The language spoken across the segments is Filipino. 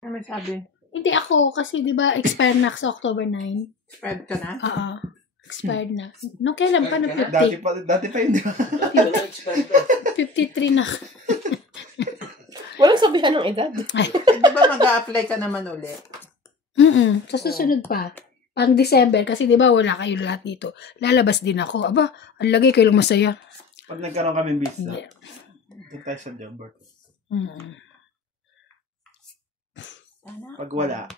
Ano may sabi? Hindi ako, kasi di ba expired na sa October 9? Expired ka na? Oo. Expired na. Nung kailan pa na 50? Dati pa yun, di ba? 53 na. Walang sabihan ng edad. Di ba mag-a-apply ka naman ulit? Sa susunod pa. Pang December, kasi di ba wala kayo lahat dito. Lalabas din ako. Aba, ang lagay kayo lang masaya. Pag nagkaroon kami visa, doon tayo sa Jobber. Pag wala,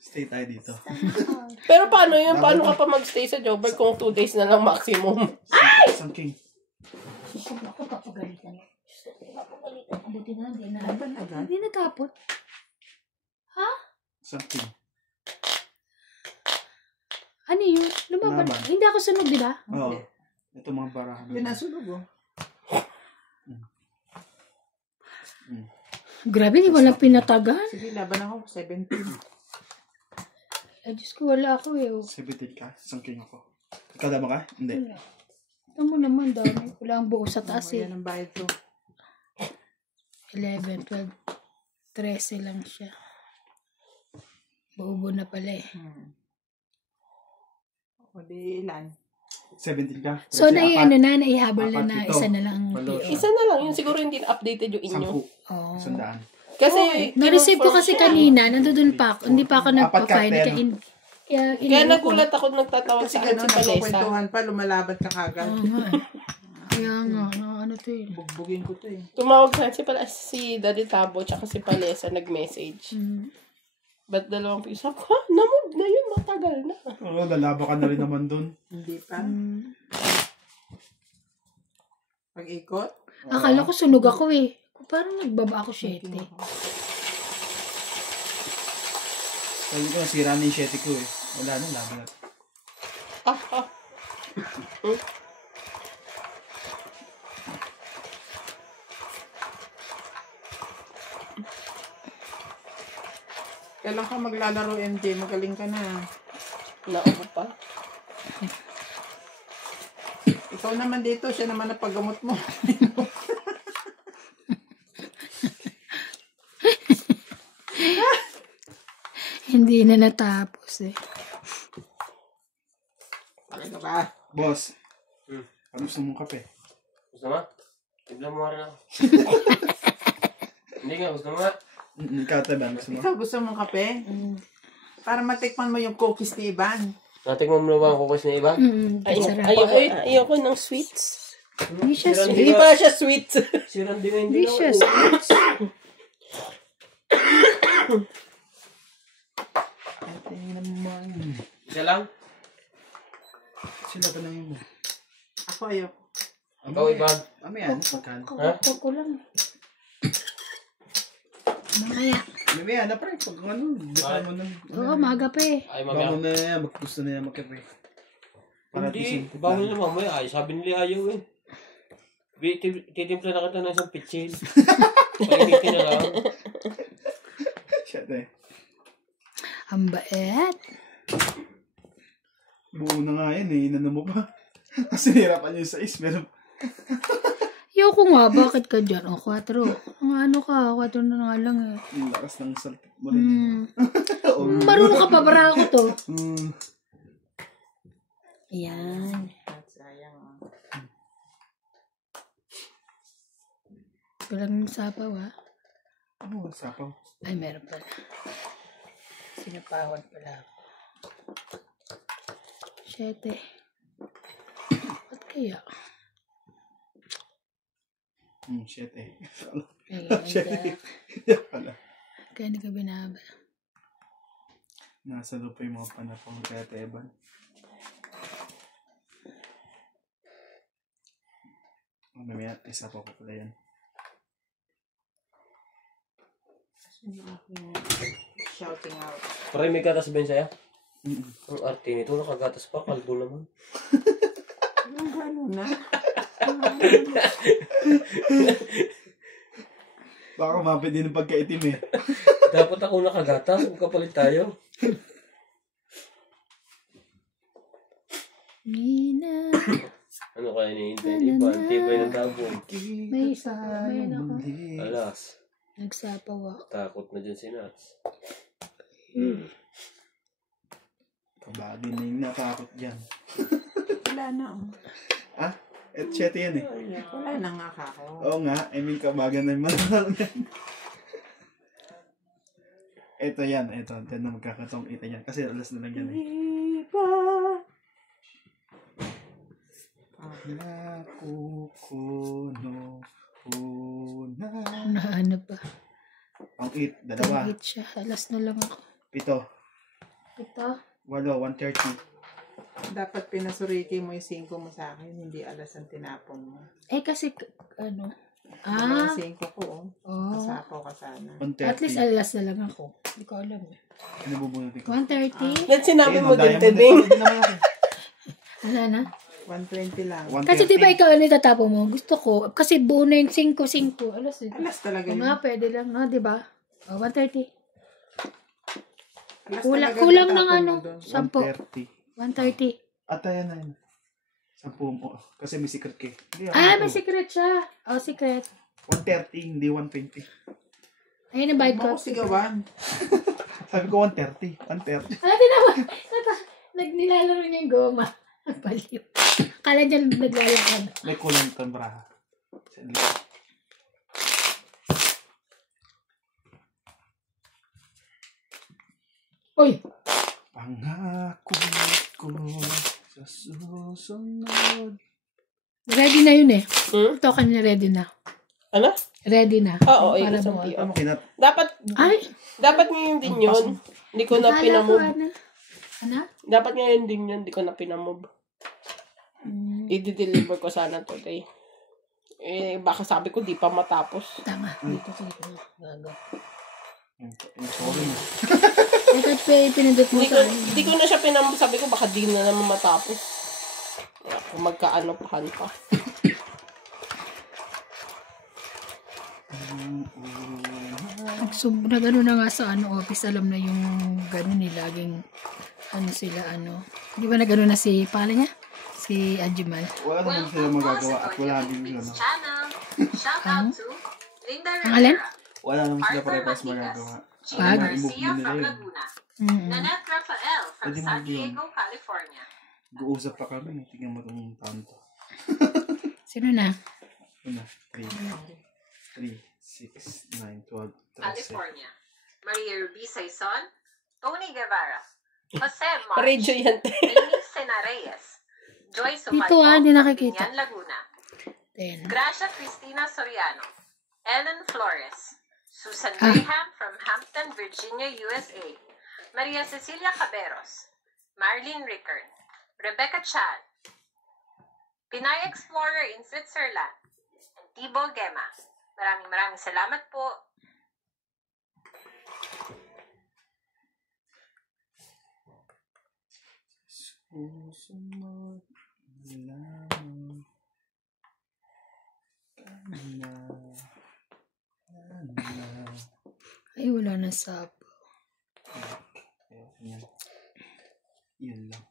stay tayo dito. Pero paano yun? Paano ka pa mag-stay sa Joburg kung 2 days na lang maximum? Ay! Something. Ako papagalitan. Buti na, hindi natapon. Ha? Something. Ano yun? Lumaban. Hindi ako sunog, di ba? Oo. Ito mga barahan. Yun ang sunog, oh. Grabe, di walang pinatagan. Sige, laban ako. 17. Ay, Diyos ko, wala ako eh. 17 ka? Something ako. Ikaw dama ka? Hindi. Ito mo naman, dami. Wala ang buo sa taas eh. Yan ang bayad ko. 11, 12, 13 lang siya. Buo na pala eh. O di ilan? 17 ka? So, naihabol na isa na lang ang PO. Isa na lang. Yun siguro hindi na-updated yung inyo. 10. Oh. Sandaan. Kasi, Na-receive ko kasi kanina, nandoon pa ako. Hindi pa ako nagpa-file. Kaya nagulat ako nagtatawag Kasi sa akin gano'n, si Palesa. nagkukwentuhan pa, lumalabat ka kagad. Kaya nga, ano to eh. Bugbugin ko to eh. Tumawag sa akin si Daddy Tabo tsaka si Palesa nag-message. Ba't dalawang piso? Ha? Namog na yun. Matagal na. Oo, lalaba ka na rin naman dun. Hindi pa. Pag-ikot? Akala ko sunog ako eh. Parang nagbaba ako 7. Sabi ko, nasira na yung 7 ko eh. Wala na, laban na. Kailan ka maglalaro, MJ? Magaling ka na. Naupo pa. Ikaw naman dito, siya naman ang paggamot mo. Hindi na natapos eh. Talaga ba? Boss, ano gusto mong kape? Gusto nga? Tibla mo rin ako. Hindi nga, gusto nga. Ikaw tayo, gusto mo? Ikaw gusto mong kape? Para matikman mo yung cookies ni Ivan. Natikman mo na ba ang kukos na iba? Ayoko ng sweets. Hindi siya sweet. Hindi pa siya sweet. Si Randy nga Hindi siya sweet. Ate naman. Isa lang? Sila ba na yun? Ako ayoko. Ikaw, Ivan. Mamaya, pagkan. Kakapag ko lang. Mamaya. Mamaya, na pre, pag ano, bita mo na. Oo, maga pa eh. Ay, Bangon mamaya. na yan, gusto na yan magkape. Hindi, bawal na mamaya. Ay, sabi nila ayaw eh. Titimpla na kita ng isang pitsil. Pagkitin na lang. Shit eh. Ang bait. Buo na nga yan eh, inano mo pa. Kasi hirapan yung size, pero... Yoko nga, bakit ka dyan? O, 4. Ang ano ka, 4 na nga lang eh. Yung lakas ng salpit mo rin eh. Marunong ka pa, bara ako to. Ayan. Sayang. Walang sapaw ha. Oo, sapaw. Ay, meron pala. Sinapawan pala ako. 7. Ba't kaya? Shit eh. Shit eh. Yan pala. Kaya hindi ka binaba. Nasa lupa yung mga panapang kaya Teban. Mamaya, isa pa pala yan. Shouting out. Pare, may gatas ba yun sa'yo? Ang arte nito, nakagatas pa, kalbo naman. Yung gano'n na. Baka kumapit din ng pagkaitim eh. Dapat ako nakagatas, magkapalit tayo. Nina. Ano kaya iniintay ni Ivan? Tibay ng tabo. May isa. May ako. Alas. Nagsapaw ako. Takot na dyan si Nats. Kabady na yung natakot dyan. Wala na. Ah? Et chet yan eh. Wala na nga kako. Oo nga, I mean kabagan na yung mananal yan. Ito yan, ito. Diyan na magkakatong ito yan. Kasi alas na lang yan eh. Nakukuno una. Ano ba? Ang 8, dalawa. Tangit siya. Alas na lang ako. 7, Ito. 8, 1:30. Dapat pinasuriki mo yung 5 mo sa akin, hindi alas ang tinapon mo. Kasi, ano? Yung 5 ko, Oh. kasapaw ka sana. 1:30. At least alas na lang ako. Hindi ko alam eh. Nabubunutin ko. 1:30? Then sinabi Ayun, mo din, diamond Teding. ito. Hindi naman ako. Wala na. 120 lang. 1:30. Kasi di ba ikaw ano itatapo mo? Gusto ko. Kasi buo na yung 5. Alas eh. Alas talaga O yun. nga, pwede lang. No, di ba? 1:30. Alas Kulang, talaga kulang ng tatapon ano. mo dun. 10. 1:30. 1:30. At ayan na yun. 10 mo. Kasi may secret ka eh. Hindi, May secret siya. Secret. 1:30, hindi 1:20. Ayun ang bite Huwag ko. mo sigawan. Sabi ko 1:30. 1:30. Tinawa. Nilalaro niya yung goma. Baliw. Kala niya naglalakad. May kulang ka, bra. Sa likod. Uy! Pangako ko sa susunod. Ready na yun eh. Hmm? Ito kanina ready na. Ano? Ready na. Oo, Para isang mo. PO. Kinat. Dapat, Ay! dapat ngayon din yun. Hindi ko na Akala ko pinamove. ano? Dapat ngayon din yun, hindi ko na pinamove. Hmm, I-deliver ko sana today. Baka sabi ko, di pa matapos. tama. Dito sa ito. Gago. Sorry. Ito pinindot mo sa Hindi ko na siya pinamove. Sabi ko, baka di na naman matapos. Kung magkaano-pahan pa. Nag-ano na nga sa office, alam na yung gano'n eh, laging sila di ba nag-ano na si, pangalan niya? Si Ajumal. Wala naman sila magagawa at wala din ano. Pangalan? Wala naman sila parehas magagawa. Pag? I-move mo nila yun. Nanette Rafael from Pwede mo San yun. Diego, California. Guusap pa kami. Tingnan mo itong taon to. Sino na? Una, 3, 6, 9, 12, 13. California. Maria Ruby Saison, Tony Guevara, Jose Radio March, yan. Amy Sena Reyes, Joyce Dito Umalco hindi from nakikita. Binyan, Laguna, 10. Gracia Cristina Soriano, Ellen Flores, Susan Graham from Hampton, Virginia, USA, Maria Cecilia Caberos, Marlene Rickard, Rebecca Chan, Pinay Explorer in Switzerland, and Tibo Gema. Maraming salamat po. Susunod lamang Ay, wala na sapo. Yan. Yan lang.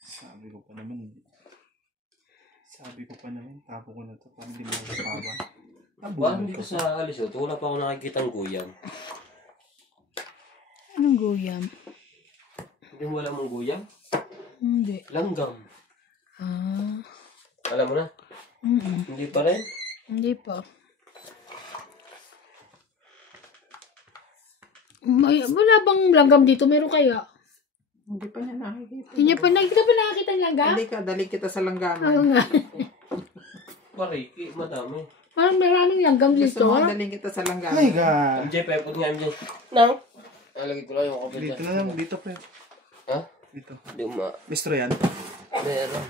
Sabi ko pa naman, tapo ko na to. Parang di mo nasasawa. Bakit hindi ko sa Alisot? Wala pa ako nakikita ng guyam. Anong guyam? Hindi mo alam ang guyam? Hindi. Langgam. Alam mo na? Hindi pa rin? Hindi pa. Wala bang langgam dito? Meron kaya? Hindi pa niya nakikita. Hindi pa nakakita ng langgam? Hindi ka, dali kita sa langgaman. Oo nga. Pariki, madami. Parang maraming langgam Gusto dito. mo, dali kita sa Oh langgaman. my God! MJ, pepot nga MJ. Nang? Nalagay ko lang yung kapit. Dito na lang, dito pa. Ha? Dito. Hindi mo Bistro yan. meron.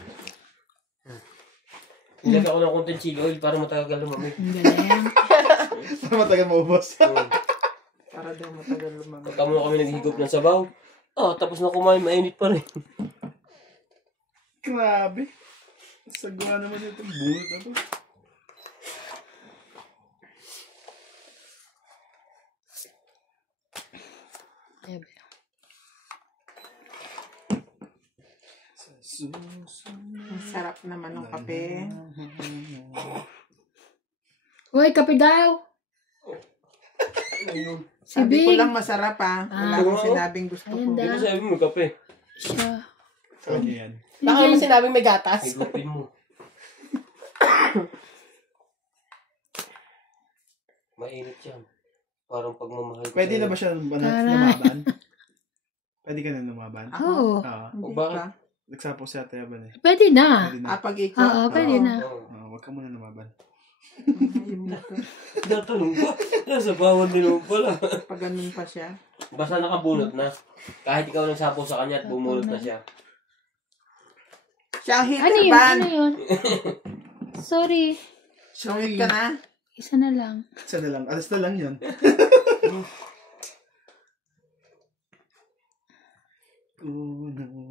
Nilagay ako ng konting chili oil para matagal lumamig. Ang galing. Para matagal maubos. Para daw matagal lumamig. Pagka mo kami naghihigop ng sabaw, tapos na kumain, mainit pa rin. Grabe. Sagwa naman ito. Bunot na to. Ang sarap naman ng kape. Hoy, kape daw. Ayun. Si Sabi ko Bing. lang masarap ha. Wala akong sinabing gusto Ayun ko. daw. Di ba sabi mo kape? Siya. Sa kanya yan. Baka naman sinabing may gatas. Higupin mo. Mainit yan. Parang pagmamahal ko Pwede sa'yo. na ba siya Taray. lumaban? Pwede ka na lumaban? Oo. Hindi bakit? pa. Nagsapo si Ate Yaban eh. Pwede na. Pwede na. Pag ikot. Oo, pwede na. Oo. Huwag ka muna lumaban. Natanong pa. Nasa bawal din mo pala. Pag ganun pa siya. Basta nakabunot na. Kahit ikaw nagsapo sa kanya at bumulot na siya. Siya ang Ano hitter yun? ban. Ano yun? Sorry. Sungit ka na. Isa na lang. Isa na lang. Alas na lang yun.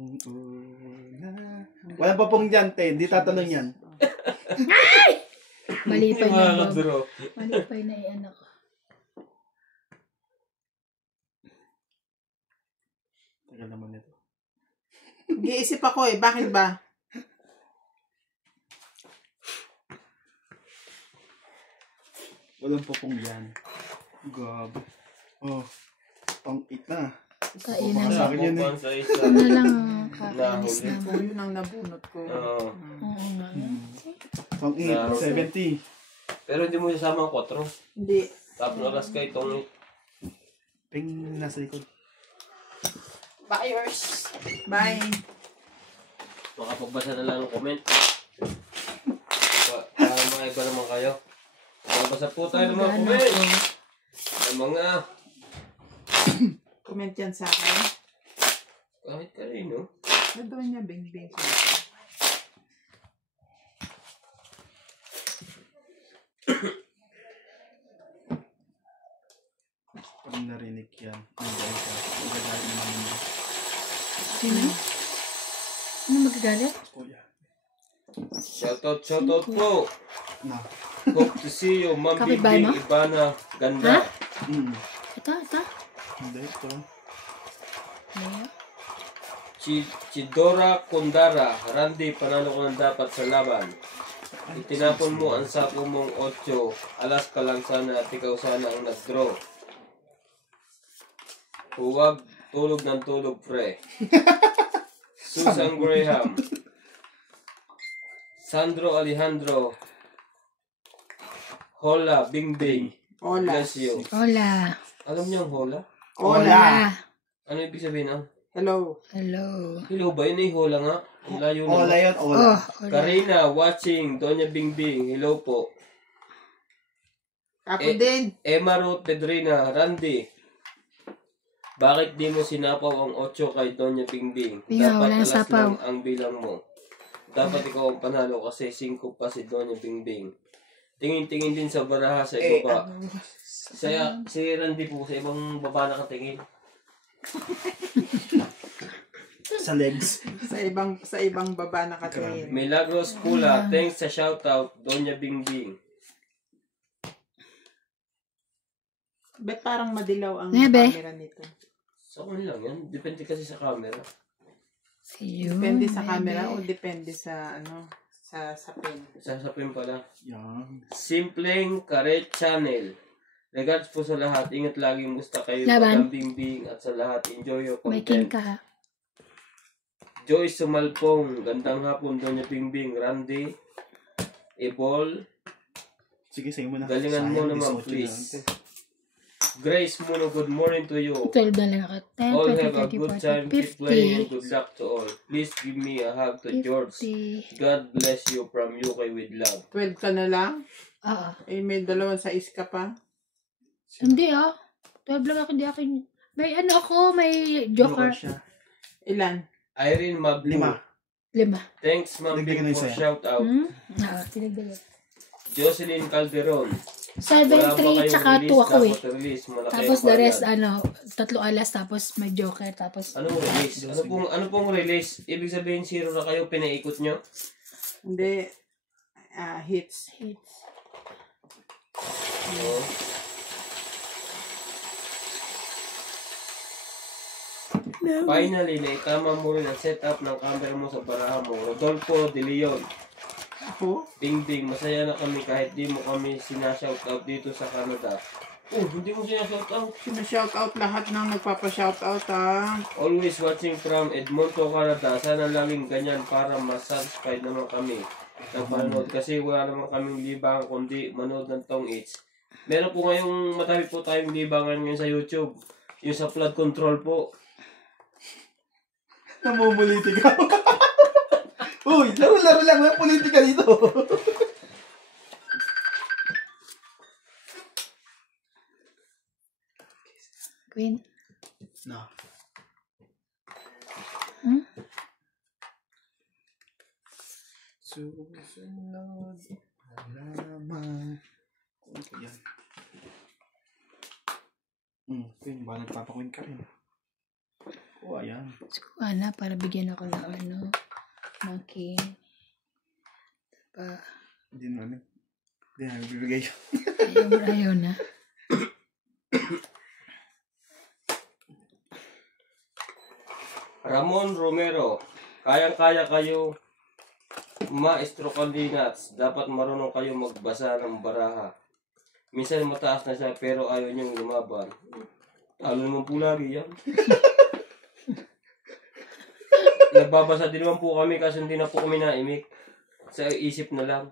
Unang-una. Walang papong dyan, te. Hindi tatanong yan. Mali pa Hindi yun, Bob. makakaduro. Mali pa yun na i-ano ko. Tagal naman ito. Nag-iisip ako eh. Bakit ba? Walang papong yan. Gab. Oh. Pang-8 na. Kain na. Sa akin yun eh. Pang sa isa. Ito na lang ang kakainis na. So, yun ang nabunot ko. Oo. Oo nga. Pang-8. 70. Pero hindi mo isama ang 4. Hindi. Tapos nalas ka itong Ping nasa likod. Buyers. Bye. makapagbasa na lang ng comment. Para maiba naman kayo. Magbasa po tayo ng mga comment. Ng mga Comment yan sa akin. kahit kanino. Nandun niya, bing-bing. Pag narinig yan, ang gawin ka. Magagalit naman mo. Sino? Ano magagalit? Kuya. Shoutout po. Na. Hope to see you, Ma'am Kapitbahay Bibi mo? Ibana. Ganda. Mm. Ito. Hindi, ito. Ano? Chidora Kundara. Randy, panalo ko ng dapat sa laban. Itinapon mo ang sapo mong 8. Alas ka lang sana at ikaw sana ang nag-draw. Huwag tulog ng tulog, pre. Susan Graham. Sandro Alejandro. Hola, Bing Bing. Hola. Bless you. Hola. Alam niyo ang hola? Hola. Ano ibig sabihin ang? Hello. Hello. Hello ba? Yun ay hola nga. Ang layo Ola naman. yun, ola. Oh, hola. Karina, watching. Doña Bing Bing. Hello po. Ako din. Emma Ruth Pedrina. Randy. Bakit di mo sinapaw ang 8 kay Doña Bing Bing? Pinga, Dapat walang alas sapaw. lang ang bilang mo. Dapat ikaw ang panalo kasi 5 pa si Doña Bing Bing. Tingin-tingin din sa baraha sa ibaba. Si Randy po, sa ibang baba nakatingin. Sa legs. Sa ibang baba nakatingin. Milagros Pula, thanks sa shoutout, Doña Bing Bing. Ba't parang madilaw ang Nebe. camera nito? Sa akin lang yan. Depende kasi sa camera. Ayun, Depende sa baby. camera o depende sa sa pen? Sasapin pala. Yan. Simpleng Kare Channel. Regards po sa lahat. Ingat laging musta kayo. Laban. Madam Bing Bing at sa lahat. Enjoy your May king content. ka ha. Joyce Sumalpong. Gandang hapon. Doña Bing Bing. Randy. Ebol. Sige, sa'yo mo na. Galingan mo Sayang, naman, 18 please. lang, te. Grace Muno. Good morning to you. 12 na lang ako. 10, All 20, have a 30, good 40, time. Keep playing and 50. good luck to all. Please give me a hug to George. 50. God bless you from UK with love. 12 ka na lang? Oo. Eh, may 2 ka pa? Hindi 12 lang ako. Hindi ako yun. May ano ako. May joker. siya. Ilan? Irene Magbu. 5. Thanks, Ma'am Dagdagan Bing, na for isa. shout out. Oo. Tinagdagan. Jocelyn Calderon. 7, 3, tsaka 2 ako eh. Dapat release. Malaki Tapos ang the rest, bayad. 3 alas, tapos may joker, tapos Anong release? Ano pong release? Ibig sabihin 0 na kayo, pinaikot nyo? Hindi. Hits. hits. Oo. Finally, naitama mo rin ang setup ng camera mo sa baraha mo. Rodolfo De Leon. Ako? Bing Bing, masaya na kami kahit di mo kami sinashoutout dito sa Canada. Oh, hindi mo sinashoutout. Sinashoutout lahat ng nagpapa-shoutout ha. Always watching from Edmonton, Canada. Sana laging ganyan para mas-satisfied naman kami ng panonood. Kasi wala naman kaming libangan kundi manood ng Tong Eats. Meron po ngayong madami po tayong libangan ngayon sa YouTube. Yung sa flood control po. Namumulitika. Uy, laro-laro lang. May politika dito. Queen. No. Hmm? Susunod. Alaman. Ano ko yan? Queen, ba nagpapakuin ka rin? Oh, ayan. Sukuha na para bigyan ako ng ano. Ng king. Hindi namin. Hindi namin bibigay yun. Ayaw na. Ramon Romero, kayang-kaya kayo maestro kandinats. Dapat marunong kayo magbasa ng baraha. Minsan mataas na siya pero ayaw niyong lumaban. Talo naman po lagi yan. Nagbabasa din naman po kami kasi hindi na po kami naimik. Sa isip na lang.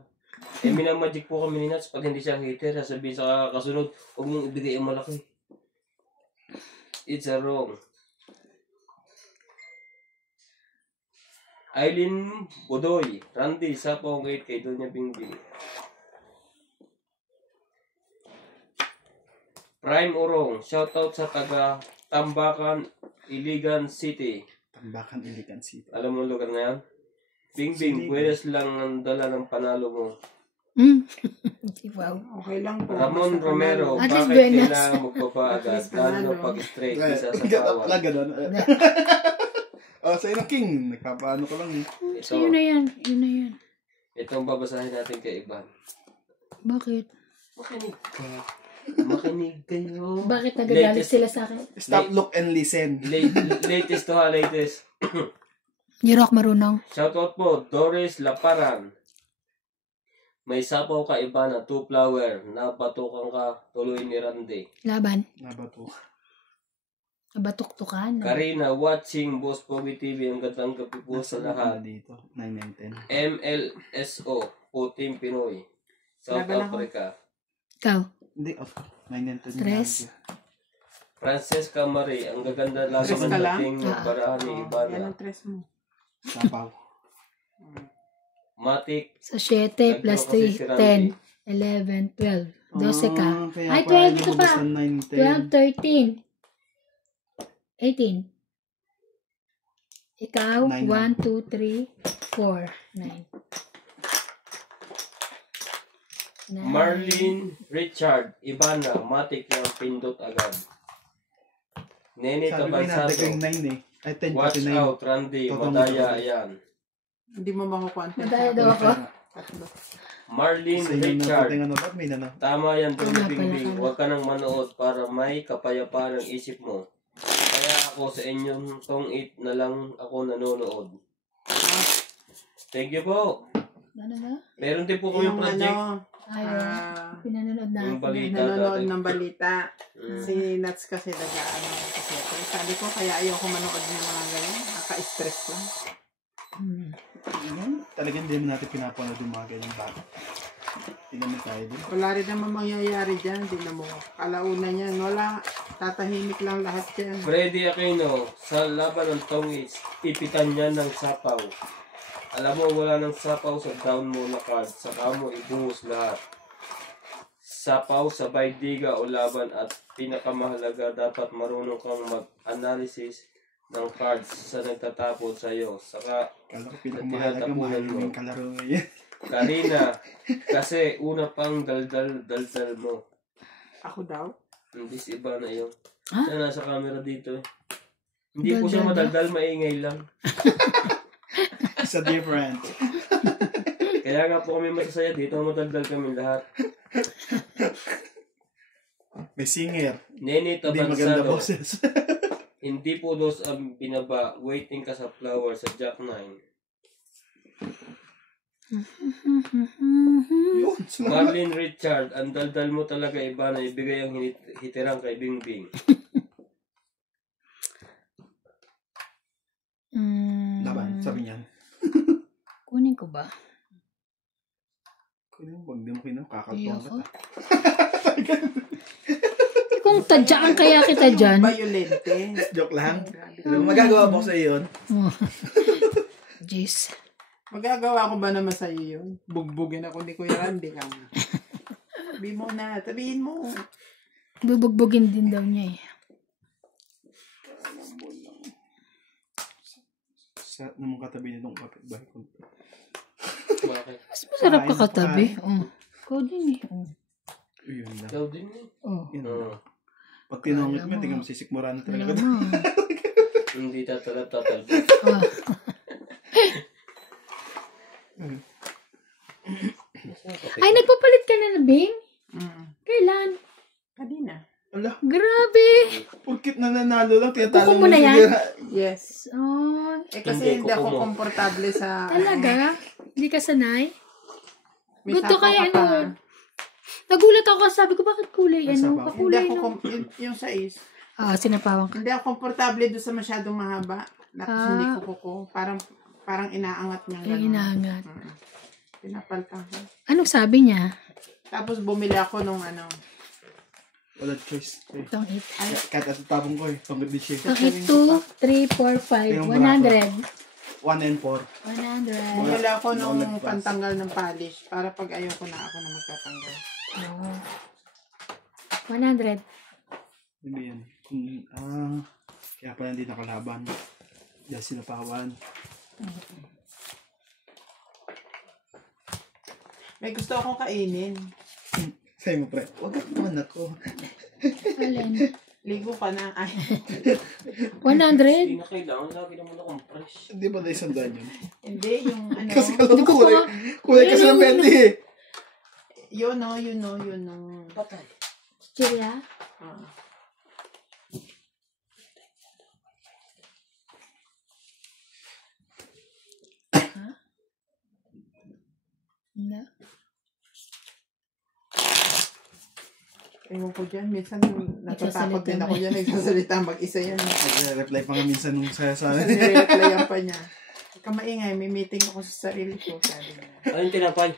Minamagic po kami ni Nats pag hindi siya hater. Sasabihin sa kasunod, huwag mong ibigay ang malaki. It's a wrong. Aileen Bodoy, Randy, Sapong 8 kay Donya Bingbing. Prime Urong, shoutout sa taga Tambakan, Iligan City. Tambakan, Iligan City. Alam mo ang lugar na yan? Bingbing, buenas lang ang dala ng panalo mo. Wow. Okay lang po. Ramon Basta Romero, At least bakit buenas. kailangan magpapa agad? At least Lalo panalo. pag straight, isa sa Ganun. bawal. Ganun. Oh, sa'yo ng king. Nagpapaano ko lang eh. So, yun na yan. Yun na yan. Ito ang babasahin natin kay Ivan. Bakit? Makinig ka. Makinig kayo. Bakit nagagalit Latest- sila sa akin? Stop, look, and listen. Latest to ha, latest. Hindi rin ako marunong. Shoutout po, Doris Laparan. May sapaw ka iba na 2 flower. Napatukan ka tuloy ni Randy. Laban. Nabato. Nabatuktukan. Karina, watching Boss Pogi TV. Ang gandang gabi po sa lahat. Dito. 9 and 10. MLSO, Puting Pinoy. South Laban ako. Africa. Ikaw. Hindi, 9 and 10. Tres. Francesca Marie, ang gaganda lagi Tres ka ng lang? dating ng barahan ni Yan Ivana. ang tres mo. Sapaw. Matic, Sa 7 plus 3, 10, 11, 12. 12 ka. Ay, 12 ito pa. 12, 13. 18. Ikaw, 1, 2, 3, 4, 9. Marlene Richard, Ivana, Matic yung pindot agad. Nene Sabi ko yung Cabalsado, 9 eh. Ay, 10 watch pati 9. out, Randy, Totoo madaya, mo. ayan. Hindi mo makukuha. Madaya daw ako. Tatlo. Marlene Sa inyo na Richard, puting ano ba? May na. tama yan, Oo nga pala, Bingbing. kala. Huwag ka nang manood para may kapayapaan ng isip mo. Kaya ako sa inyong tong 8 na lang ako nanonood. Thank you po. Ano na? Meron din po kami Yung project. ano, Ay, yung pinanonood natin. Yung balita. nanonood ng balita. Mm. Si Nats kasi nag-ano kasi. Sabi ko, kaya ayoko manood ng mga ganyan. Nakaka-stress lang. Talagang hindi naman natin pinapanood yung mga ganyan bata. Tingnan mo tayo din. Wala rin naman mangyayari dyan. Tingnan mo. Kalauna niyan. Wala. Tatahimik lang lahat yan. Freddy Aquino, sa laban ng tongis, ipitan niya ng sapaw. Alam mo, wala ng sapaw sa down mo na card. Saka mo ibuhos lahat. Sapaw, sabay diga o laban at pinakamahalaga, dapat marunong kang mag-analysis ng cards sa nagtatapon sa'yo. Saka, Kala ko pinakamahalaga, mahal mo yung kalaro mo yan. Karina, kasi una pang daldal mo. Ako daw. Hindi si iba na yun. Ha? Siya nasa camera dito eh. Hindi po siya madaldal, maingay lang. It's a different. Kaya nga po kami masasaya dito, madaldal kami lahat. May singer. Nene Hindi maganda Tabansado, boses. hindi po dos ang binaba, waiting ka sa flower sa Jack 9. Yun, sumagot. Marlene Richard, ang daldal mo talaga iba na ibigay ang hitirang kay Bingbing. Laban, sabi niyan. Kunin ko ba? Kung wag di mo kakatuan Ayoko. ka. Kung tadyaan kaya kita dyan. Violente. Joke lang. Grabe. Pero magagawa mo sa iyo yun. Oh. Jeez. Magagawa ko ba naman sa iyo yun? Bugbugin ako ni Kuya Randy ka nga. Sabihin mo na. Sabihin mo. Bubugbugin din daw niya eh. Sa namang katabi nitong kapitbahay ko. Bakit? Mas masarap Kain, ka katabi. kain. Oh. Ikaw din eh. Oh. Yun lang. Ikaw din eh. Oh. Yun Oo. lang. Pag tinungit mo, Alam mo. tingnan mo sisikmurahan Wala talaga. mo. Hindi tatalab. Ah. Ay, nagpapalit ka na na, Bing? Kailan? Kanina. Ala, Grabe. pagkit na nanalo lang, tinatalo Kuko mo na yan? Yes. Oh, Eh kasi Hindi, hindi ako kuko mo. komportable sa... talaga? Hindi ka sanay? May Gusto sapaw kaya ka pa. ano? Nagulat ako kasi sabi ko, bakit kulay? Ang Ano? sapaw. Hindi Kakulay ako, no? yung sais. Ah, sinapawan ka. Hindi ako komportable doon sa masyadong mahaba. Tapos hindi Ah. ko kuko. Parang inaangat niya. Ay, inaangat. Pinapaltang ko. Anong sabi niya? Tapos bumili ako nung ano. Wala choice. Eh, Itong 8. kahit at tapong ko eh, pangod di siya. Itong 8, 2, 3, 4, 5, Yung 100. 1 and 4. 100. Bumili ako nung Nagpas. pantanggal ng polish. Para pag ayoko na ako na magtatanggal. Oh. 100. Hindi yan. Kaya pala hindi nakalaban. Dahil sinapawan. May gusto akong kainin. Sa'yo mo pre, huwag ka naman ako. Alin? Ligo ka na. Ay, 100? Hindi na kailangan. Lagi naman akong fresh. Hindi ba na isang daan yun? hindi, yung ano. Kasi alam Hindi ko ko pa. kulay kasi ng 20 eh. Yun o. Patay. Chiria? Ah. Hindi. Ewan ko dyan. Minsan natatakot din ako dyan. Nagsasalita mag-isa yan. Nag-reply pa nga minsan nung sa Nire-replyan pa niya. Huwag ka maingay. May meeting ako sa sarili ko. Sabi niya. Ayun, tinapay.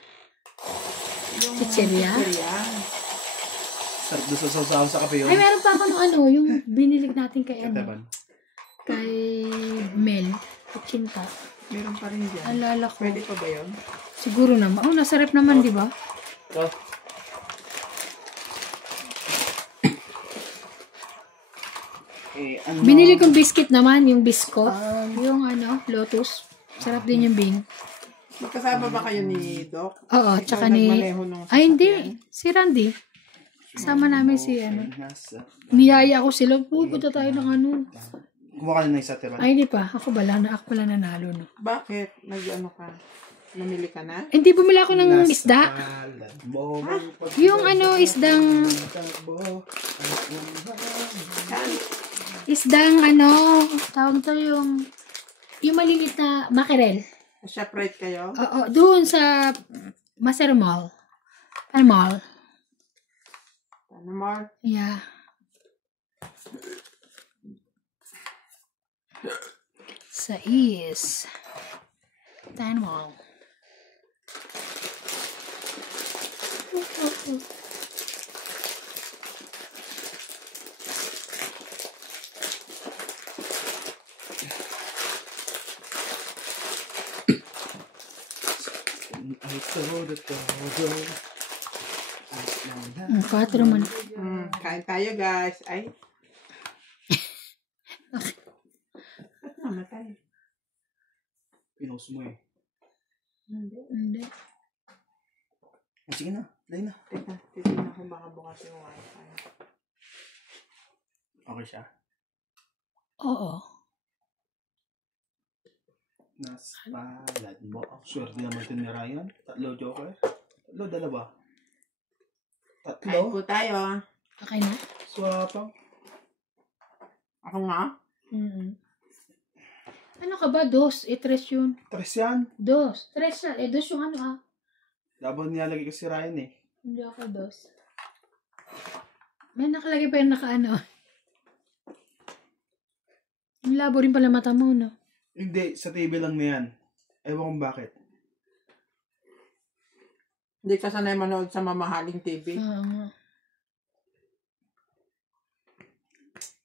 Yung Chicheria? chicheria. sarap doon sa sausawan sa kape yun. Ay, meron pa ako nung ano, yung binilig natin kay ano, Kataban. kay Mel, Kachinta. Meron pa rin dyan. Alala ko. Pwede pa ba yun? Siguro naman. Oh, nasa rep naman, di ba? Ito. Ano? Binili kong biscuit naman, yung bisco. Yung ano, Lotus. Sarap din yung Bing. Magkasama ba kayo ni Doc? Oo, Ikaw tsaka ni... nagmaneho nung Ay, hindi. sasakyan? Si Randy. Kasama namin si ano. Nasa. Niyaya ko sila. Pupunta tayo ng ano. Kumuha ka na ng isa, diba? Ay, hindi pa. Ako pala nanalo, no. Bakit? Nag-ano ka? Namili ka na? Hindi, bumili ako ng isda. Yung ano, isdang... Isdang ano, tawag to yung... Yung maliliit na mackerel. Shoprite kayo? Oo, doon sa Maser Mall. Ay, mall. Ano more? Yeah. Sa East. Tan Mall. Ang 4 man. Kain tayo guys. Ay. Ba't namatay? Pinost mo eh. Hindi. Sige na, play na. Teka, titignan ko baka bukas yung wifi. Okay siya. Oo. Nas palad mo. Swerte naman ito ni Ryan. 3 joker. 3, 2. Kain po tayo. Okay na? Swapang. Ako nga? Ano ka ba? Dos. Tres yun. 3 yan. Dos. Tres na. Dos yung ano ah. Dapat nilalagay ko si Ryan eh. Hindi ako dos. May nakalagay pa yung nakaano. Ang labo rin pala mata mo, no? Hindi, sa TV lang na yan. Ewan kung bakit. Hindi ka sanay manood sa mamahaling TV.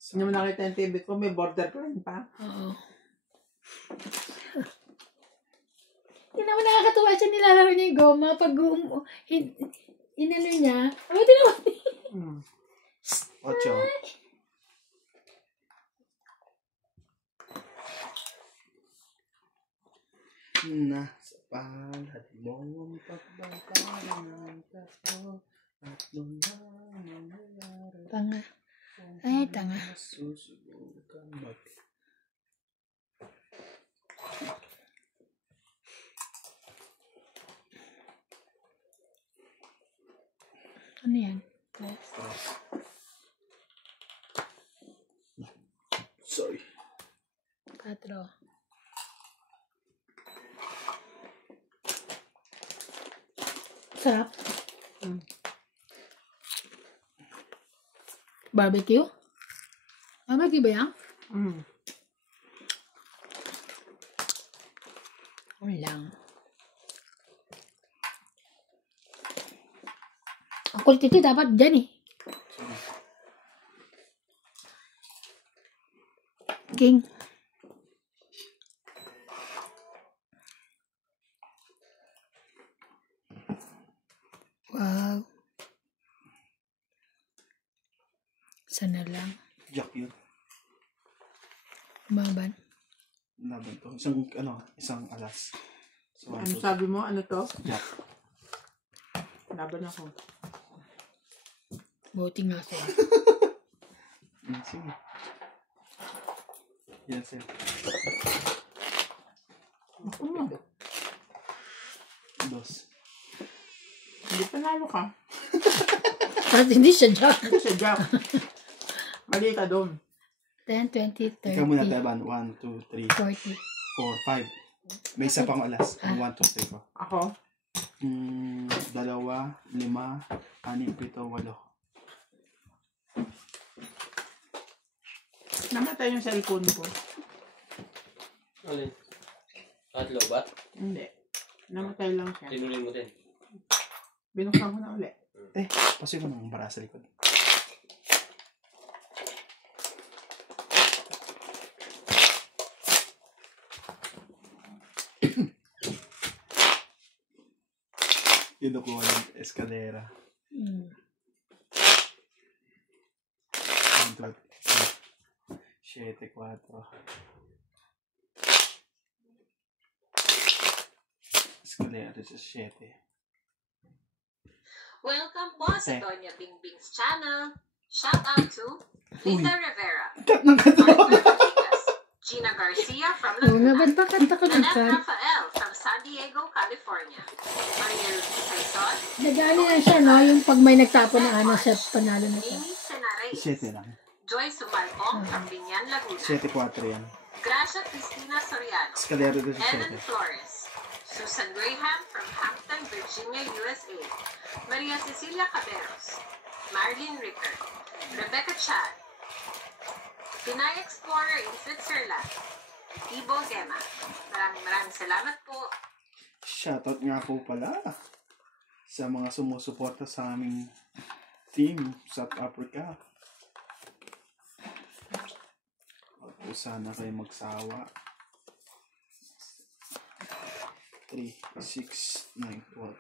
Hindi mo nakita yung TV ko, may borderline pa. Oo. Hindi naman nakakatuwa siya, nilalaro niya yung goma. Pag inano niya, tinawa. 8. Nasa palad mo ang pagbabala ng tato at nung nangyayari Tanga. Ay, tanga. susubukan mag Ano yan? sorry 4. Sarap. Barbecue? Barbecue ba yan? Lang. Ang kulit ito dapat dyan eh. King. Wow. Sana lang. Jack yun. Maban. Laban to. Isang alas. So, Ano sabi mo? Ano to? Jack. Laban ako. Buti nga sa'yo. Sige. Yan sir. Ako mo. 2. Hindi panalo ka. Parang hindi siya Jack. Hindi siya Jack. Mali ka doon. 10, 20, 30, Ikaw muna taban. 1, 2, 3, 40. 4, 5. May isa pang alas. 1, 2, 3, 4. Ako? 2, 5, 6, 7, 8. Namatay yung cellphone ko. Alin? 3 ba? Hindi. Namatay lang siya. Tinuloy mo din. Binuksan ko na ulit. Kasi ko nang bara sa likod. Yun ako ng eskalera. 7, 4. Eskalera sa 7. Welcome po sa Doña Bingbing's channel. Shout out to Linda Rivera, Nang Arthur Rodriguez, Gina Garcia from Oo nga, Laguna, ba't ba kanta ko ng Nanette kan? Rafael from San Diego, California, Maria Luisa Saison, Nag-ano na siya, no? Yung pag may nagtapon ng ano siya, panalo na siya. Mimi Senares, 7 lang. Joy Sumalpong from Binyan, Laguna, 7, 4 yan. Gracia Cristina Soriano, Eskalera sa Ellen 7. Flores, Susan Graham from Hampton, Virginia, USA, Maria Cecilia Caberos, Marlene Rickard, Rebecca Chan, Pinay Explorer in Switzerland, Ibo Gema. Maraming salamat po. Shoutout nga po pala sa mga sumusuporta sa aming team South Africa. Huwag po sana kayo magsawa. 3, 6, 9, 12.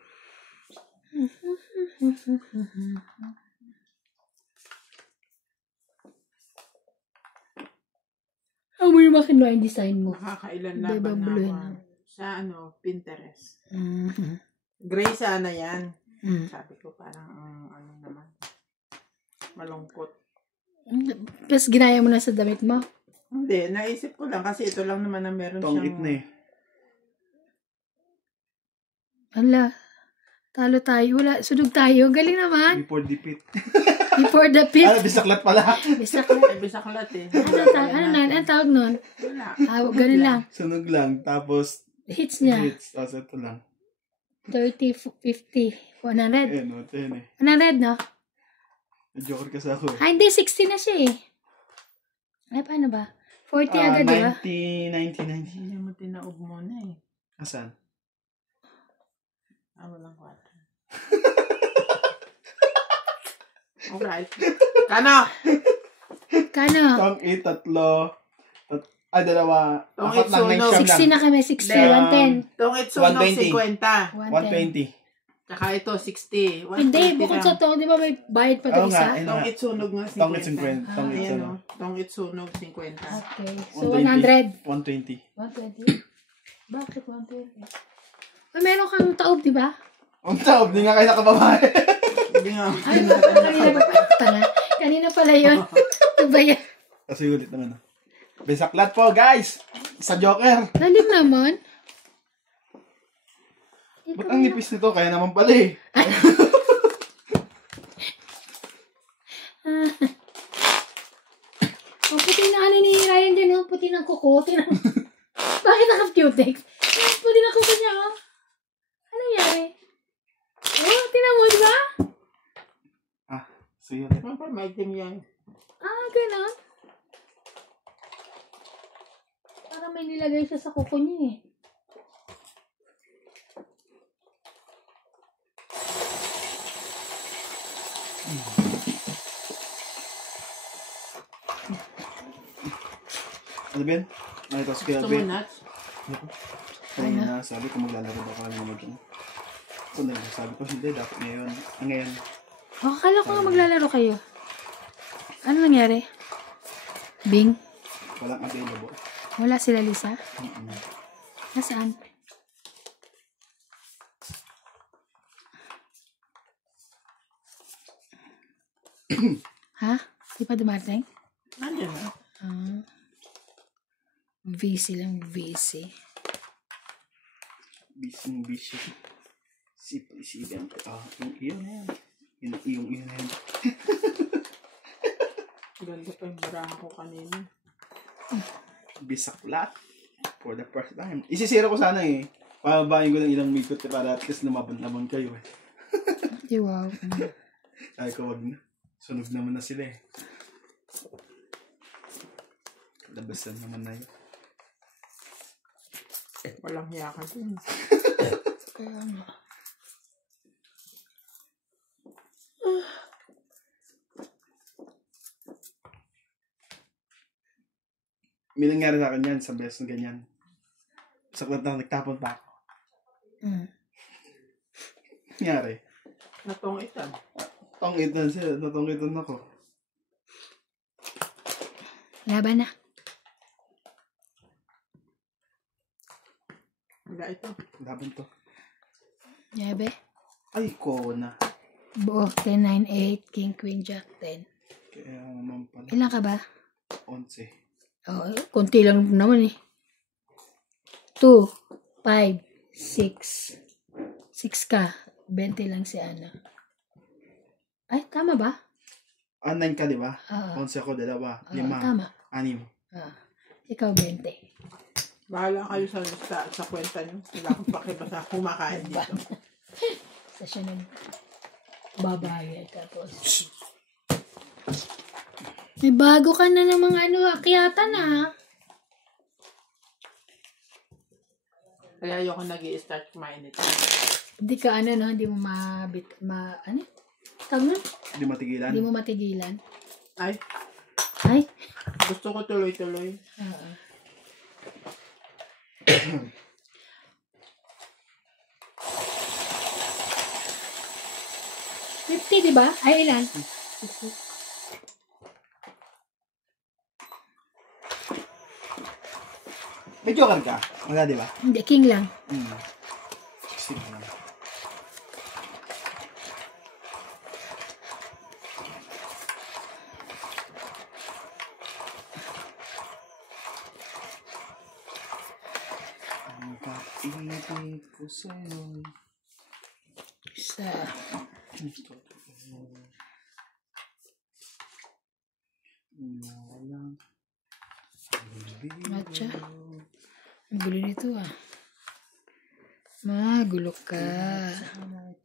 Ang mo yung makinuha yung design mo. Nakakailan Hindi, laban na babluin ako. na. Sa Pinterest. Mhm. Gray sana yan. Mm. Sabi ko parang ano naman. Malungkot. Tapos ginaya mo na sa damit mo. Hindi, naisip ko lang kasi ito lang naman na meron Tongit siyang... na eh. Ala, talo tayo. Wala, sunog tayo. Galing naman. Before defeat. Before the Ano, fifth. bisaklat pala. Bisaklat. Ay, bisaklat eh. Ano tawag nun? Wala. Ganun lang. Sunog lang. Tapos, Hits niya. hits. Tapos ito lang. 30, 50, 100. Eh, no, 10 eh. 100, no? Joker kasi ako eh. Hindi, 60 na siya eh. Ay, paano ba? 40 agad, di ba? 90. Hindi mo tinaob muna eh. Asan? Walang 4. Alright. Kano? Kano? Tong 8, tatlo. Dalawa. Tong Apat lang, eight, 60 9 na kami, 60, 110. Tong itsunog 120. 50. 120. Tsaka ito 60. 150 Hindi, bukod lang. sa to, di ba may bayad pa Oo to nga, isa? ayun Tong nga. itsunog nga 50. Tong itsunog. Tong Ayan itsunog. o. Tong itsunog 50. Okay. So, 100. 120. 120? Bakit 120? Ay, meron kang taob, di ba? Ang taob, di nga kayo nakababae. Hindi nga. Ay, kanina pa tanga. Kanina pala yun. Diba yan? Kasi ulit naman. Bisaklat po, guys! Sa Joker. Lalim naman. Ba't ang nipis nito? Kaya naman pala eh. Ang puti na ano ni Ryan dyan, oh. Puti ng kuko. Bakit naka-cutex? Puti ng kuko niya, oh. Ano nangyari? Oh, tinan mo, di ba? Sige. Maitim yan. Ganon. Parang may nilagay siya sa kuko niya, eh. Ano ba yan? Ay, tapos kaya Gusto mo Ben. nuts? Kanina, sabi ko maglalaro ba ka naman dyan. Sabi ko hindi, dapat ngayon. Ngayon. Akala ko nga maglalaro kayo. Ano nangyari? Bing? Walang available. Wala sila, Lisa? Nasaan? Ha? Di pa dumating? Nandiyan na. VC lang, VC. Busy. Sipan. Yung iyon na yan. Yung iyon na yan. Ganda pa yung baraha ko kanina. Bisaklat. For the first time. Isisira ko sana eh. Pababayin ko ng ilang mikot para at least lumaban-laban kayo eh. Di wow. Ay ko wag na. Sunog naman na sila eh. Labasan naman na yun. Walang hiya ka din. Kaya nga. May nangyari sa akin yan sa beses na ganyan. Saklat na nagtapon pa ako. Nangyari. Natungitan. Tongitan siya. Natongitan ako. Laban na. Wala ito. Laban to. Yabe. Ay, ko na. Buo. 10, 9, 8. King, Queen, Jack, 10. Kaya naman pala. Ilan ka ba? 11. Oh, konti lang naman eh. 2, 5, 6. 6 ka. 20 lang si Ana. Ay, tama ba? 9 ka, di ba? Oo. 11 ako, 2. 5. Tama. 6. Ikaw 20. Bahala kayo sa kwenta nyo. Wala akong pakibasa kumakain dito. Sa siya nagbabayad tapos. May bago ka na ng mga akyatan ah. Kaya ayoko nag-i-start kumain nito. Hindi ka hindi mo ano? Tawag nun? Hindi matigilan. Hindi mo matigilan. Ay, Ay. gusto ko tuloy-tuloy. Oo. $50, di ba? Ay, ilan? May joker ka? Wala, di ba? Hindi, king lang. Sige lang. Ang pag-ibig ko sa'yo. Isa. Walang Matcha. Ang gulo nito ah. Magulo ka.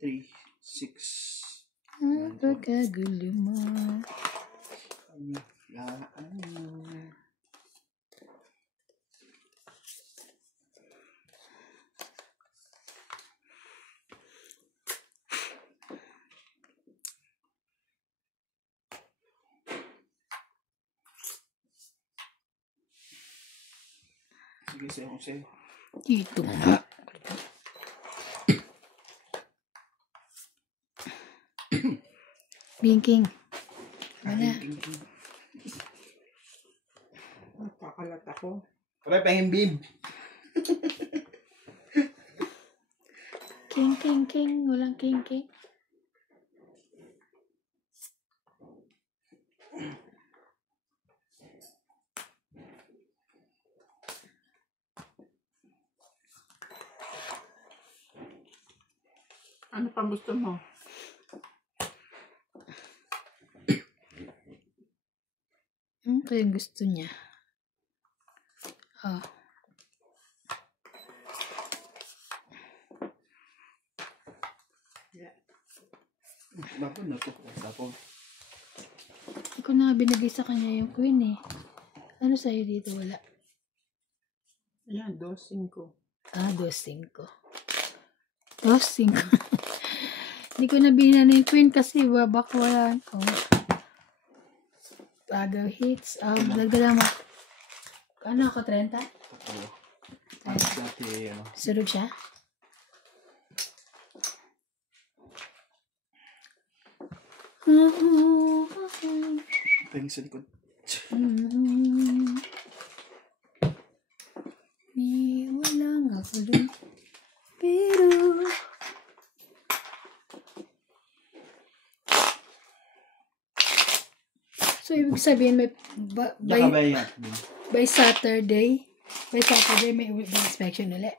3, 6. Pagkagulo mo. Sige, sa'yo. Dito nga. Binking. Wala. Napakalat ako. Pare, pahing bib. King. Walang king. Ano pa gusto mo? Ano kaya gusto niya? Oh. Bakit na to? Tapos, Ikaw na binigay sa kanya yung queen eh. Ano sa'yo dito? Wala. Ayan, 2-5. Ah, 2-5. 2-5. Hindi ko na binigay yung queen kasi baka wala ko. Tagaw hits. Dagdagan mo. Ano ako, 30? tatlo. Ano dati, ano? Surog siya? Pahing sa likod. Ni walang ako dun. Pero so ibig sabihin may by Saturday may inspection ulit.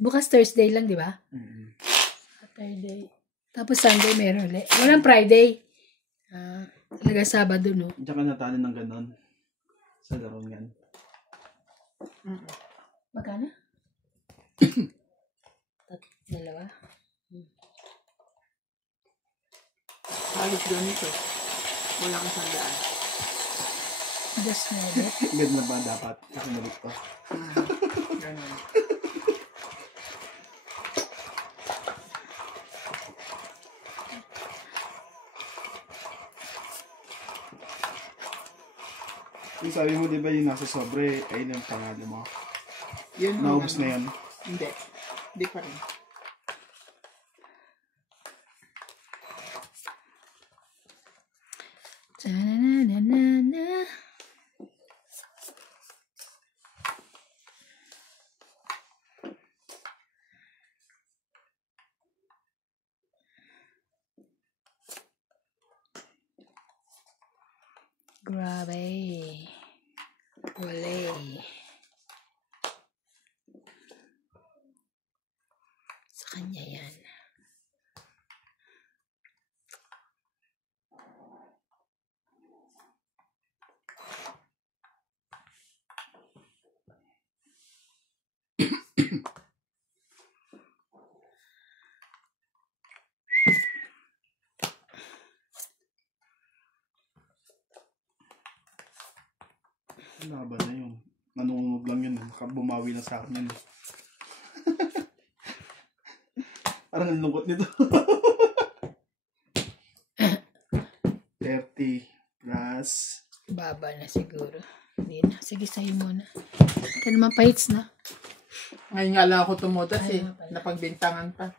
Bukas Thursday lang, di ba? Saturday. Tapos Sunday meron ulit. Walang Friday. Talaga Sabado, no? Diyan ka natalo ng ganon. Sa larong yan. Magkano? Dalawa? Halos ganito. Wala kang sandaan. Just na ulit. Ganda ba dapat? Nakinulit ko. Ganun. Yung sabi mo, di ba yung nasa sobre, ayun yung pangalan mo. Yun ang Naubos na yan. Hindi. Hindi pa rin. Ta-na-na-na-na. Grabe. Wale. Sa kanya yan. Laban na yun. Nanunod lang yun. Bumawi na sa akin yun. Parang ang lungkot nito. 30 plus. Baba na siguro. Hindi na. Sige, sa'yo muna. Ito naman pa-hits na. Ngayon nga lang ako tumutas Ay, eh. nga pala. Napagbintangan pa.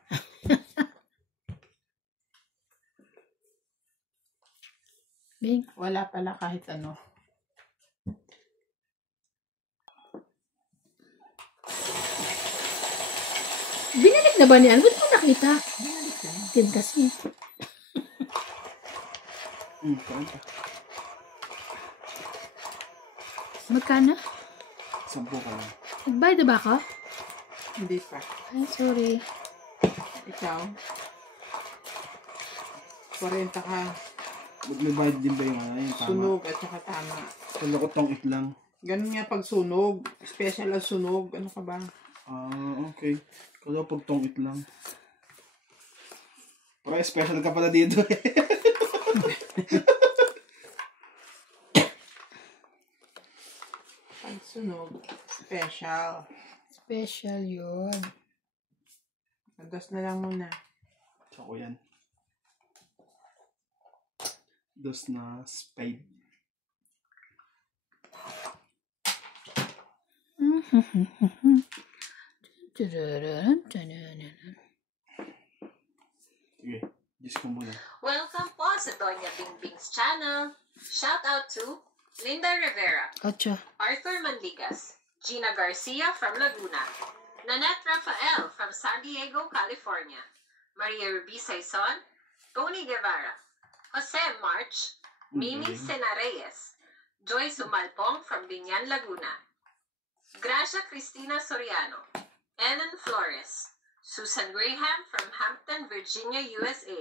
Bing. Wala pala kahit ano. Binalik na ba niyan? Ba't mo nakita? Tin kasi. Kain ka. Magkano? 10 ka lang. Nagbayad na ba ako? Hindi pa. Ay, sorry. Ikaw? 40 ka. May bayad din ba yung ano, yung tama? Sunog at saka tama. Kala ko tongit lang. Ganun nga pag sunog. Special ang sunog. Ano ka ba? Okay. Kala ko pag tongit lang. Pero special ka pala dito eh. Pag sunog. Special. Special yun. Dos na lang muna. Tsaka yan. Dos na spade. Sige, Diyos ko muna. Welcome po sa Doña Bingbing's channel. Shout out to Linda Rivera, Ocho. Arthur Manligas, Gina Garcia from Laguna, Nanette Rafael from San Diego, California, Maria Ruby Saison, Tony Guevara, Jose March, Mimi Senareyes, Joyce Umalpong from Binyan, Laguna, Gracia Cristina Soriano, Ellen Flores, Susan Graham from Hampton, Virginia, USA,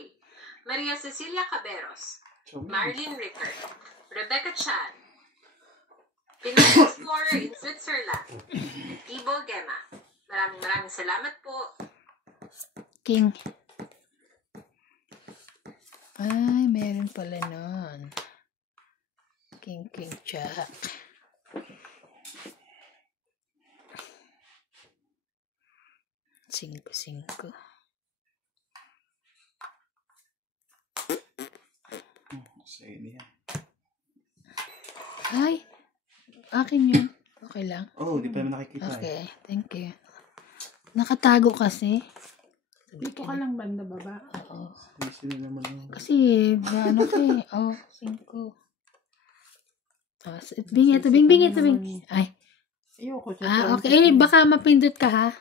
Maria Cecilia Caberos, Marlene Rickard, Rebecca Chan, Pinoy Explorer in Switzerland, Tibo Gema. Maraming salamat po. King. Ay, meron pala nun. King Jack. Cinco. Sige niya. Ay, akin yun. Okay lang. Oh, di pa naman nakikita eh. Okay, thank you. Nakatago kasi. Dito ka lang banda baba. Oo. Sino naman yung... Kasi, ano ka eh. Oh, 5. Bing ito. Ay. Ayoko. Okay. Baka mapindot ka ha.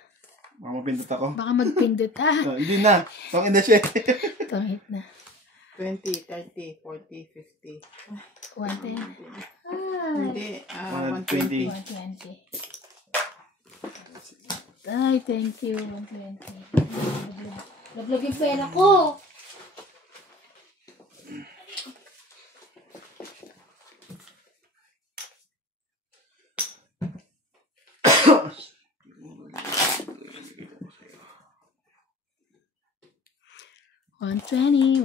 Baka mapindot ako. Baka magpindot ha. Hindi na. Tongit na siya. Tungit na. 20, 30, 40, 50. 110. Hindi. 120. 120. Ay, thank you. 120. Naglag yung pera ko. $120.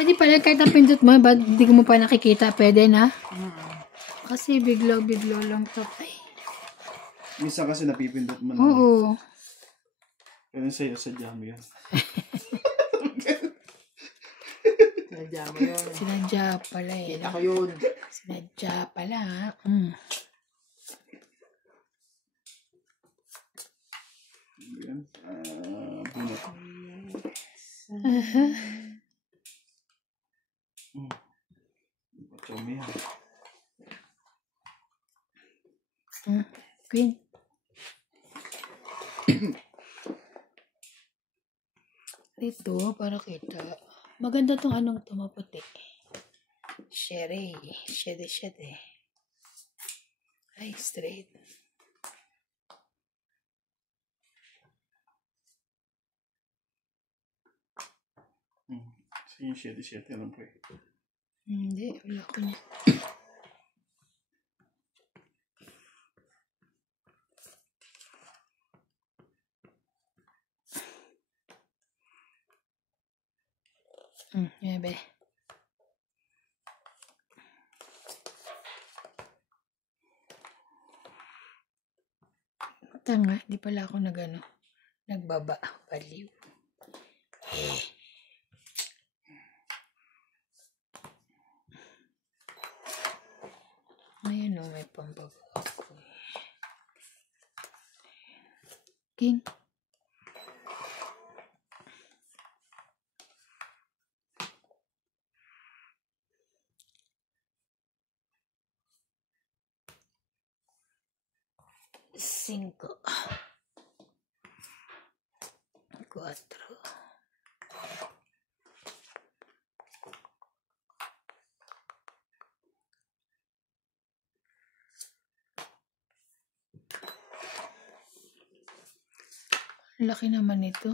Pwede pala kahit napindot mo, ba't hindi ko mo pa nakikita? Pwede na? Kasi biglo lang to. Ay. Minsan kasi napipindot mo na. Oo. Pero sa'yo, sadya mo yan. Sinadya mo yun. Sinadya pala eh. Kita ko yun. Sinadya pala. Yan. Bunot. Pachome yan. Queen. Ito, para kita. Maganda tong anong to, maputi. Sherry. Shede. Ay, straight. Sige yung 7-7. Alam ko eh. Hindi, wala ko niya. Yabe. Tanga, di pala ako nagbaba. Baliw. Ayan o, may pambaba ako. King. Cinco. 4. Laki naman ito.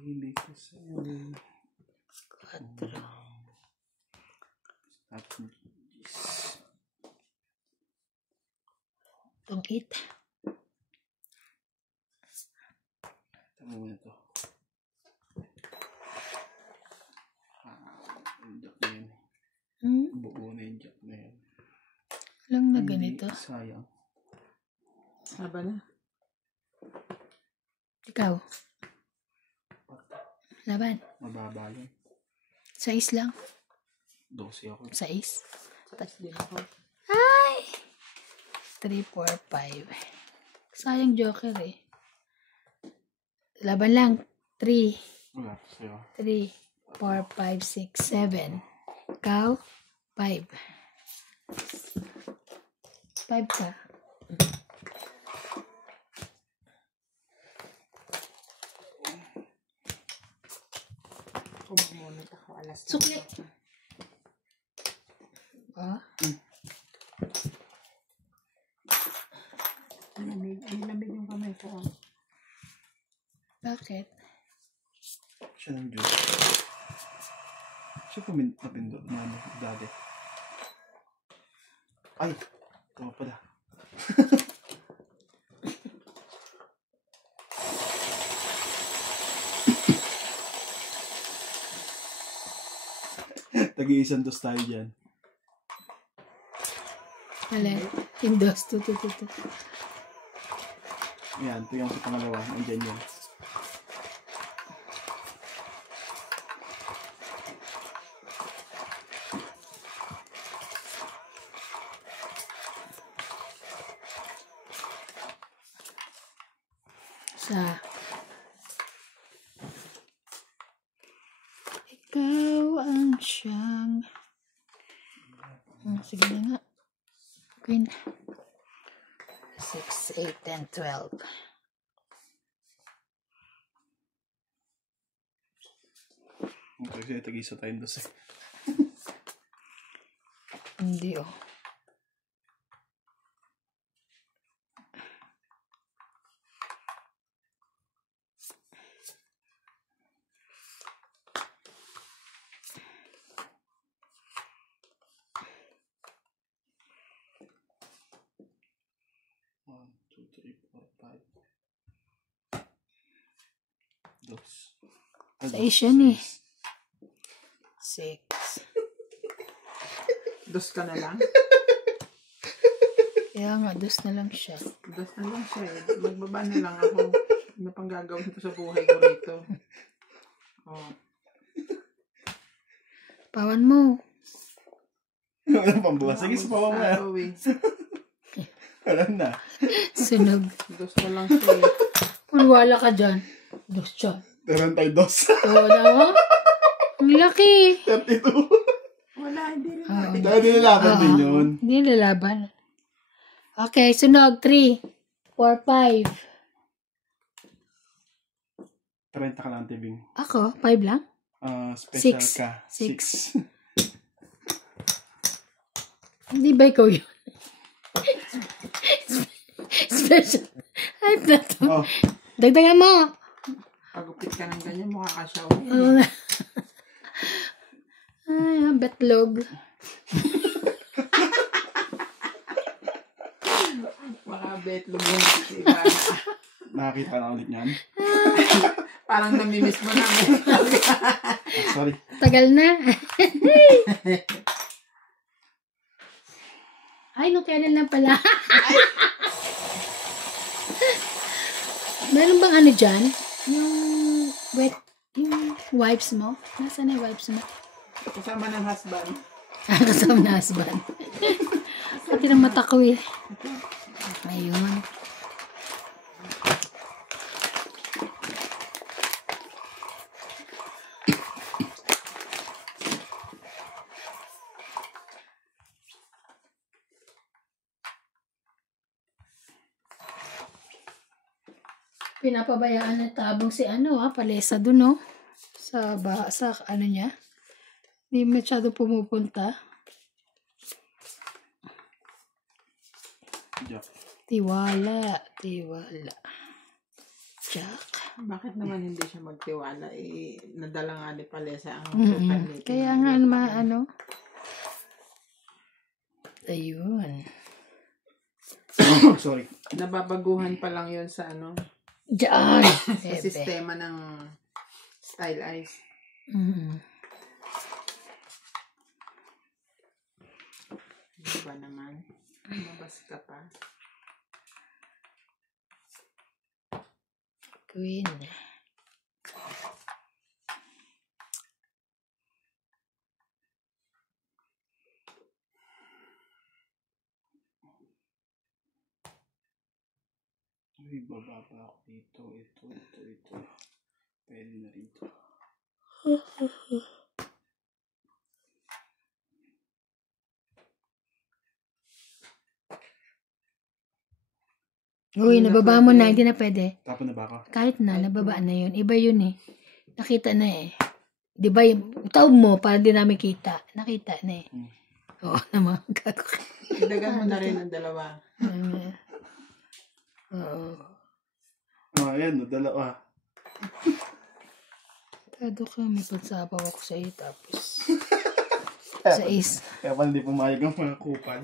Ibig ko sa'yo. 4. Tapos, Itong 8. tama mo na to. Yung jack na yan. Buo na yung jack na yan. Lang na Hindi, ganito. sayang. Haba na. Ikaw. Laban. Mababa yan. 6 lang. 12 ako. 6. Taas din ako. Ay! 3, 4, 5. Sayang joker eh. Laban lang. 3. Wala pa sa'yo. 3, 4, 5, 6, 7. Ikaw, 5. 5 ka. Kumamunod ako alas. Sukli. Ah, Lamig yung kamay ko. bakit? Siya ng Diyos. Siya napindot na ano, dati. Ay! Ito pala. Tag-iisang dos tayo dyan. Alin? Indos. 2, 2, 2, 2. Yan, ito yung sa pangalawa. Andyan yan. Ikaw ang siyang... sige na nga. Queen. 6, 8, and 12. Okay, tag-isa tayong dos eh. Hindi oh. Dos. Sa Asian eh. 6. Dos ka na lang? Kaya nga, dos na lang siya. Dos na lang siya eh. Magbaba na lang ako. Ano pang gagawin ko sa buhay ko rito? Oh. Pawan mo. Walang pambukas. Sige, sa pawa mo na. Ako eh. Alam na. Sunog. Dos na lang siya eh. Manwala ka dyan. Dos siya. Meron tayo dos. Oo na mo. Ang laki. 32. Wala, hindi rin. Oo. Dahil nilalaban din yun. Hindi lalaban. Okay, sunog. 3, 4, 5. 30 ka lang, Tibing. Ako, 5 lang? Special Six. ka. Six. Hindi ba ikaw yun? Special. Hype na to. Oh, Dagdagan mo. Pagupit ka ng ganyan, mukha ka siya. Oo nga. Ay, ang betlog. Makabetlog yung iba. nakakita ka na ulit niyan. Parang namimiss mo na. Sorry. Tagal na. Ay, nung kailan lang pala. Meron bang ano dyan? Yung yung wipes mo? Nasaan na yung wipes mo? Kasama ng husband. Kasama na husband. Pati ng mata ko eh. Ayun. Pinapabayaan ng tabong si palesa dun, no? Sa ano niya? Hindi masyado pumupunta. Jack. Tiwala. Jack. Bakit naman hindi siya magtiwala? Nadala nga ni Palesa ang Mm-mm. sukan ni Kaya nga ano. Ayun. Sorry. Nababaguhan pa lang yun sa ano, Diyan. sa sistema ng Style Ice. Di ba naman? Mabas ka pa. Queen. Uy, bababa ako dito. Ito. Pwede na rito. Uy, nababa mo na. Hindi na pwede. Tapon na ba ako? Kahit na, nababa na yun. Iba yun eh. Nakita na eh. Di ba yung taob mo, para di namin kita. Nakita na eh. Oo naman. Dagan mo na rin ang dalawa. Oo. Ayan, dalawa. Tado ka, may pagsapaw ako sa iyo. Tapos, sa is. Kaya pala hindi pumayag ang mga kupal.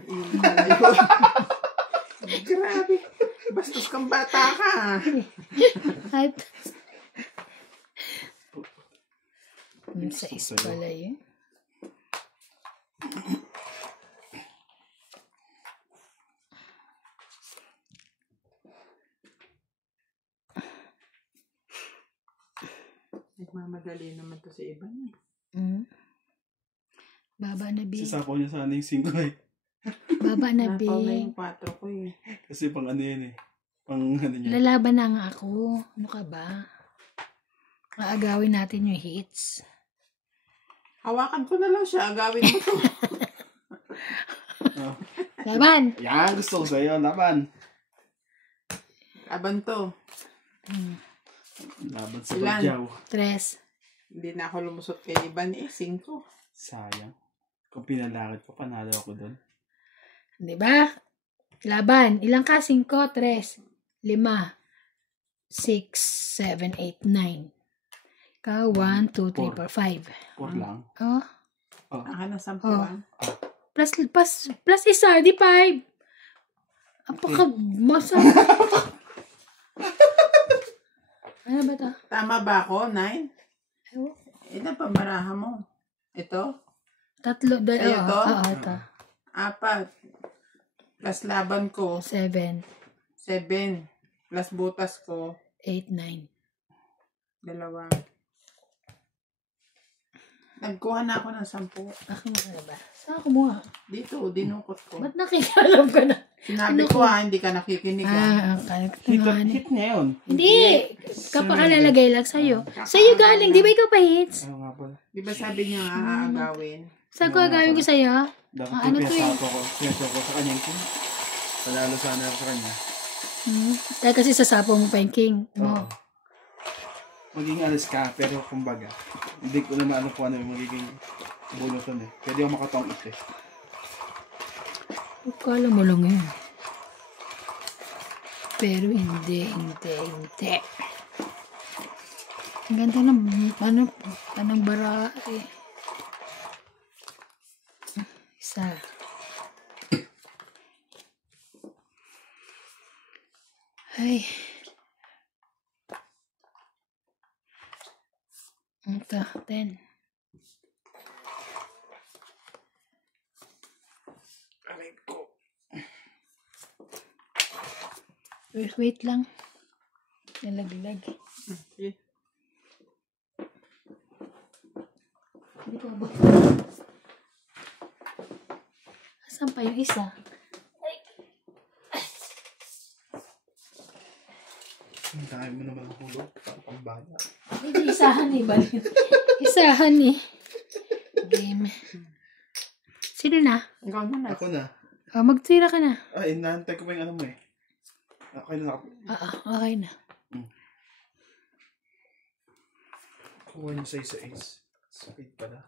Grabe. Bastos kang bata ka. At, sa is pala yun. Nagmamadali naman to si Ivan. Baba na, B. Sasapaw niya sana yung 5 eh. Baba na, B. Napaw na yung 4 ko eh. Kasi pang ano yun eh. Pang ano niya. Lalaban na nga ako. Ano ka ba? Aagawin natin yung hits. Hawakan ko na lang siya. Agawin mo to. Laban! Yan, gusto ko sa'yo. Laban. Laban to. Laban sa Ilan? Badyaw. 3. Hindi na ako lumusot kay Ivan eh. 5. Sayang. Kung pinalakad ko, panalo ako doon. Diba? Laban. Ilang ka? 5, 3, 5, 6, 7, 8, 9. Ikaw, 1, 2, 3, 4, 5. 4 lang. Oh. Akin na 10. Oh. Plus isa, di 5. Apaka, masa. Ano ba ito? Tama ba ako? 9? Ewan. Ilan pa baraha mo? Ito? 3. Ay, ito? Oo, ito. 4. Plus laban ko. 7, 7. Plus butas ko. 8, 9. 2. Nagkuha na ako ng 10. Akin mo ka ba? Saan ako mo? Dito, dinukot ko. Ba't nakikialam ka na? Sinabi ko hindi ka nakikinig. Hit na yun. Hindi. Kapakalalagay lang sa'yo. Sa'yo galing. Di ba ikaw pa hits? Ano nga pala? Di ba sabi niya aagawin? Saan ko agawin ko sa'yo? Dapat ano yung to eh? piyasapo ko sa kanya. Panalo sana ako sa kanya. Dahil kasi sasapaw mo pa yung king mo. Oo. Maging alis ka, pero kumbaga, hindi ko naman alam kung ano yung magiging bunutan eh. Pwede ako makatongit eh. Kala mo lang yun. Pero hindi. Ang ganda ng, anong bara eh. Isa. Ay. Ito, 10. Aray ko. Wait lang. Nalaglag. Okay. Hindi ko ba? Asan pa yung isa? Ang dami mo naman ang hulog. Parang pambala. Hindi, isahan eh. Balik. Isahan eh. Game. Sino na? Ikaw na. Ako na. Magtira ka na. Ay, inaantay ko pa yung ano mo eh. Okay na ako. Okay na. Kuha niyo sa isa is. Sakit pala.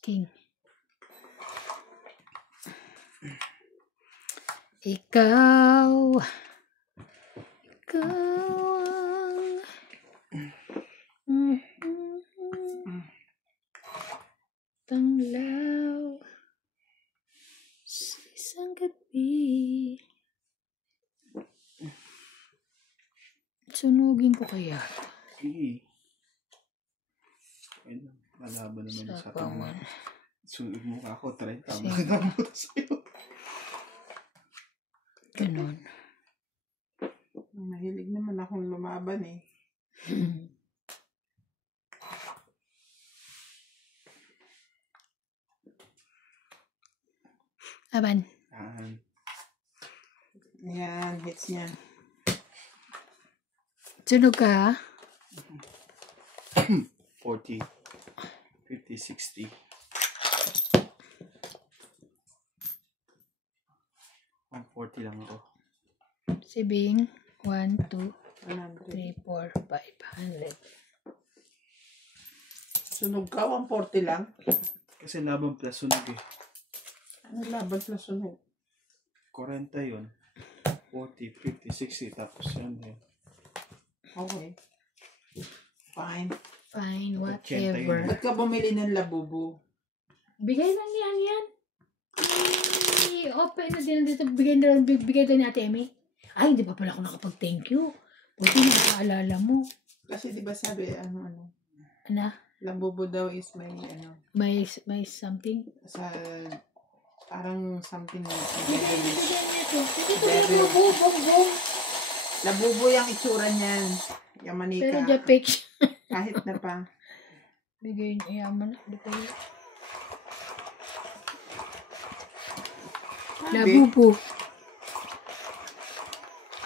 King. Ikaw ang tanglaw sa isang gabi. Sunugin ko kaya. Sige. Ayun, lalaban naman sa tama. Sapawan. Sunod mo ka ako, try tama na mo sa'yo. Ganon. Mahilig naman akong lumaban eh. Aban. Yan, hits niya. Sunog ka, ha? 40, 50, 60. Ang 40 lang ako. Si Bing. 1, 2, 100. 3, 4, 500. Sunog ka, 140 lang. Kasi laban plus sunog eh. Ano laban sa sunog? 40 yun. 40, 50, 60. Tapos yan eh. Okay. Fine. Fine, 80 whatever. yun. Ba't ka bumili ng labubo? Bigay lang yan. Open na din dito. Bigay din ni Ate Emmy. Ay, hindi pa pala ako nakapag-thank you. Buti nakaalala mo. Kasi di ba sabi, ano, Ano? labubo daw is may, May something? sa, parang something, Bigay nito. Very- Bong. labubo yung itsura niyan. Yung manika. Pero dyan picture. Kahit na pa. Bigay niya yaman. Labubo.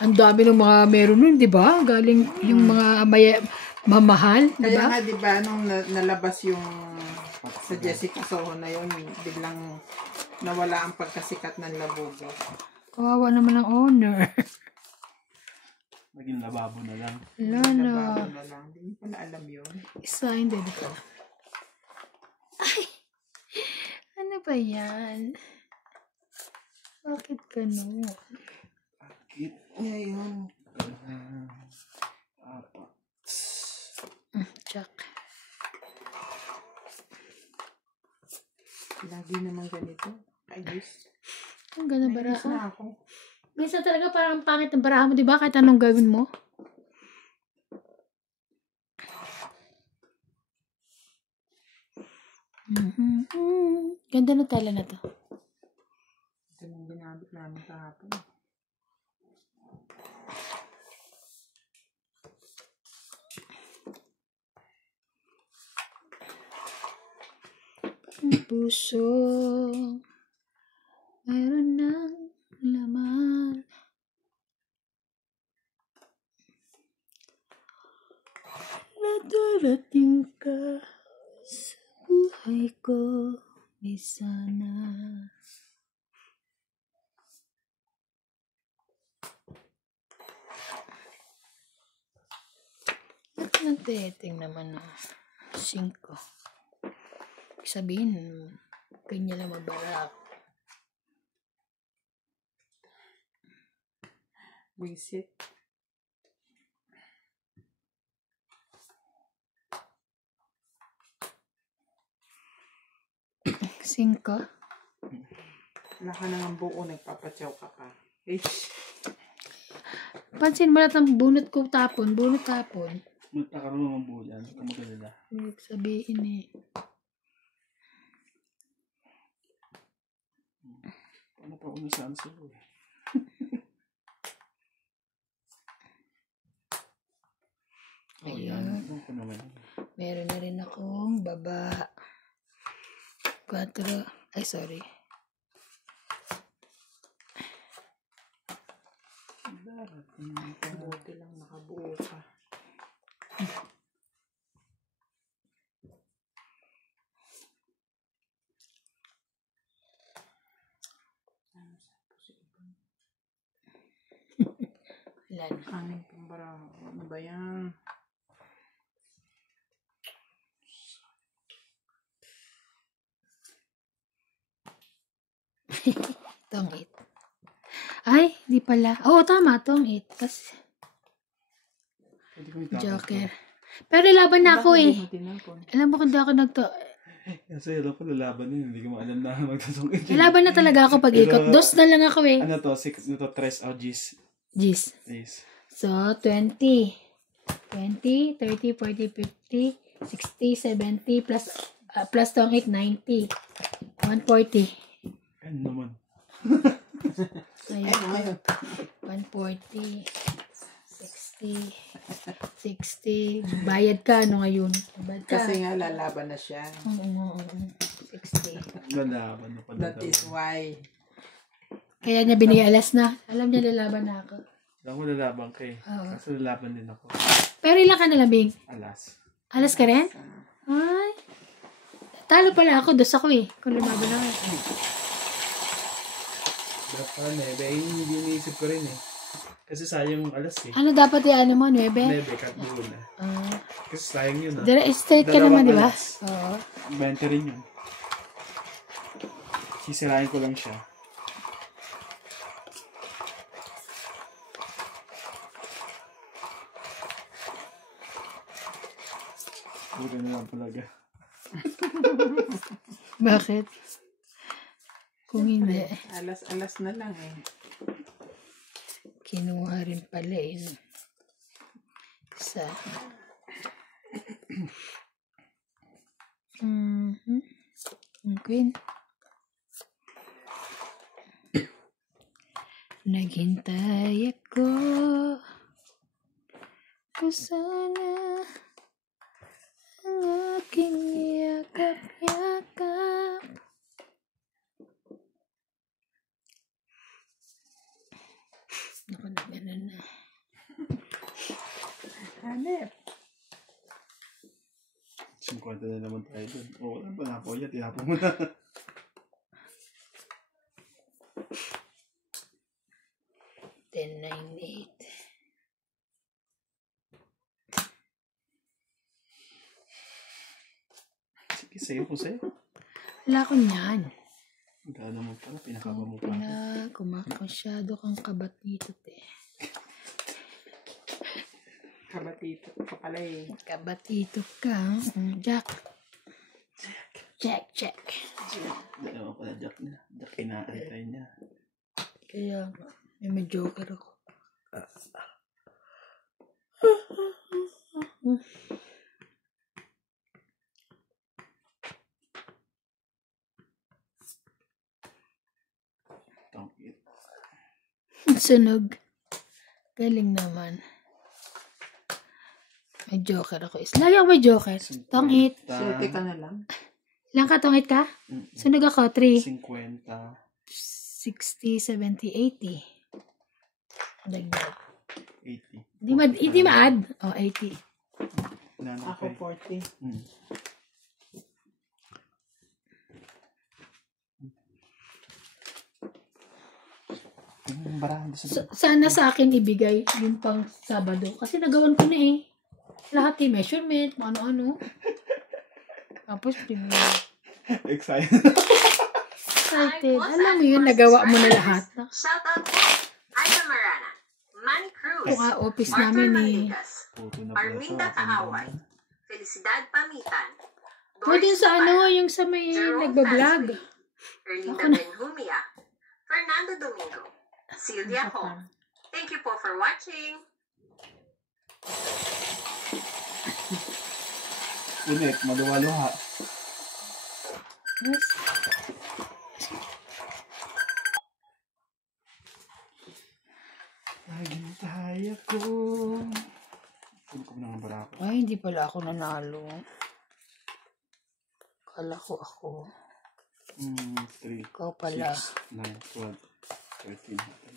Ang dami ng mga meron nun, di ba? Galing yung mga mamahal, di Kaya ba? nga, di ba, nung nalabas yung sa Jessica Soho na yun, biglang nawala ang pagkasikat ng labubo. Kawawa naman ang owner. Naging lababo na lang. Lala. Lababo na lang. Hindi ko na alam yun. Isa, hindi dito. Ay! Ano ba yan? Bakit ganun? Bakit ngayon? Apat. Check. Lagi naman ganito. Ayos. Ang ganda Ayos baraha. na ako. Minsan talaga parang pangit ng baraha mo, di ba? Kahit anong gawin mo. Ganda na tela na to. Ito nang ginamit namin kahapon. Ang puso mayroon ng laman. Nadarating ka sa buhay ko, may sana. At nagdating naman na 5. Sabihin, kanya na mabarak. Wisit. Singko. Wala ka nang buo, nagpapatsaw ka pa. Ish. Pansin mo lahat ng bunot ko tapon. Bunot tapon. Magkakaroon ng bulan. Kung magkalala. Ibig sabihin eh. Ano pa umisan sa'yo eh. Ayun. Ano pa naman. Meron na rin akong baba. 4. Ay, sorry. Buti lang nakabuo ka. Wala na. Aming pambaraho. Ano ba yan? Tong 8. Ay, di pala. Oo, tama. Tong 8. Kasi, Pwede ko itapos Joker. Pero laban na ako eh. Bakit di mo tinapon? Alam mo kung di ako Kasi alam ko lalaban na yun. Hindi ko maalam na magtatong ito. Laban na talaga ako pag ikot. Pero- Dos na lang ako eh. Ano to? 6 na to? 3 G's. Jeez. Yes. So, 20. 20, 30, 40, 50, 60, 70, plus tong 8, 90. 140. Ano naman? Ayun. Ayun, ngayon. 140. 60. 60. Bayad ka, ano ngayon? Bayad ka. Kasi nga lalaban na siya. 60. Lalaban na pala. That is why. Kaya niya binialas na. Alam niya lalaban na ako. Alam ko lalaban ka eh. Oo. Kasi lalaban din ako. Pero ilang ka na labing? Alas. Alas ka rin? Ay. Talo pala ako. Dos ako eh. Kung lumaban ako. Dapat nebe. Hindi iniisip ko rin eh. Kasi sayang yung alas eh. Ano dapat ano mo? 9? Nebe, cut doon na. Kasi sayang yun ah. Straight ka Dalawang naman, di ba? alas. Oo. 20 rin yun. Sisirain ko lang siya. Puro na lang talaga. Bakit? Kung hindi, Alas-alas na lang eh. kinuha rin pala eh. Sa... Ang queen. Naghintay ako. Kung sana ang aking yakap-yakap. Ako na ganun na. Hanep. 50 na naman tayo dun. O, wala ba na ako yan? Tinapo mo na. Ten, 9, 8. Sige, sa'yo ko sa'yo. Wala ko niyan. Gano'n mo pala, pinakaba mo pa. Kumakasyado kang kabat dito, te. Kabatito ka pala eh. Kabatito ka. Jack. Jack. Dalawa pala, Jack na. Jack inaantay niya. Kaya, may joker ako. Tangkit. Sunog. Galing naman. May joker ako. Lagi ako may joker. Tongit. Swerte ka na lang. Ilang ka tongit ka? Sunog ako. 3. 50. 60, 70, 80. Dagdag. 80. Hindi ma-add. Oh, 80. Ako 40. Sana sa akin ibigay yung pang Sabado. Kasi nagawan ko na eh. Lahat yung measurement, ano-ano. Tapos, Excited. excited. Alam mo yun, nagawa mo na lahat. Shout out po. Ida Marana, Manny Cruz, Ito nga, office Arthur namin eh. Maligas, Puto na pala ito. Arminda Kaaway, Felicidad Pamitan, Pwede Doris sa ano, Zapara, yung sa may Jerome nagbablog. Fansbury, Erlinda Ako na. Benjumia, Fernando Domingo, Sylvia Hong. Thank you po for watching. Ulit, maluwa-luha. Yes. Naghintay ako. Puno ko na ng barako. Ay, hindi pala ako nanalo. Kala ko ako. 3, Ikaw pala. 6, 9, 12, 13.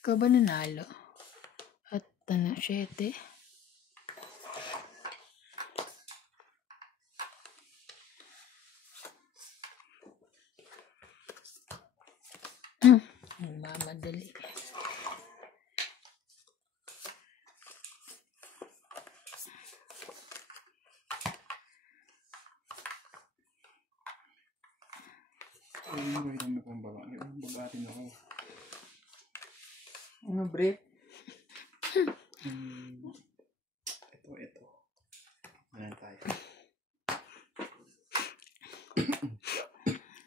Ikaw ba nanalo? At ano, 7? Mamadali. Ay, nakita mo pang baba. Bagatin ako. Ano, break? Ito. Ayan tayo.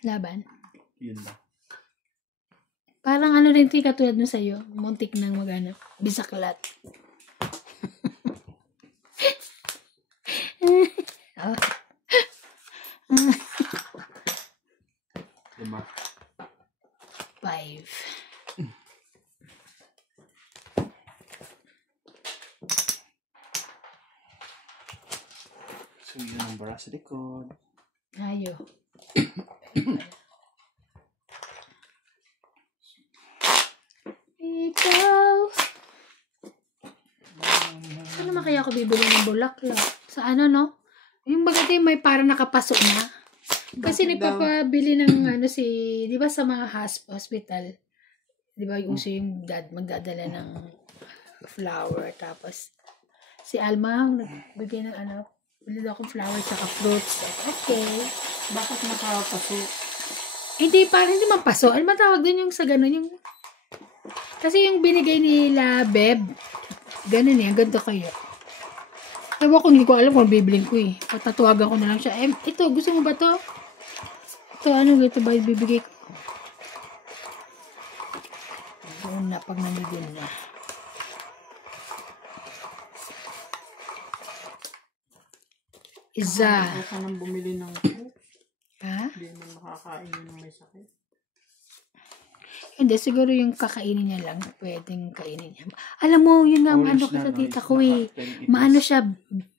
Laban. Yun lang. Parang ano rin ito katulad mo sa'yo. Muntik nang magana. Bisaklat. Oh. 5. 5. So, yun ang bara sa likod. Ayo. Ikaw. Saan naman kaya ako bibili ng bulaklak? Sa ano, no? Yung bagay may parang nakapasok na. Kasi Bakit daw? nagpapabili ng ano si, di ba sa mga hospital, di ba yung uso yung magdadala ng flower. Tapos, si Alma, nagbigay ng ano, bili daw akong flower tsaka fruits. Okay. Bakit nakapaso? Hindi, parang hindi man paso. Ano man tawag doon yung sa ganun? Yung... Kasi yung binigay nila, Beb, ganun yan, ganito kayo. Ewan ko, hindi ko alam kung bibiling ko eh. Patatawagan ko na lang siya. Ito, gusto mo ba to? Ito, ano, ito ba yung bibigay ko? Doon na, pag nanigil na. Isa. Huwag ka nang bumili ng fruit. Ha? Hindi mo makakain yun ng may sakit. Hindi, siguro yung kakainin niya lang. Pwedeng kainin niya. Alam mo, yun nga, ano ko sa tita ko eh. Maano siya,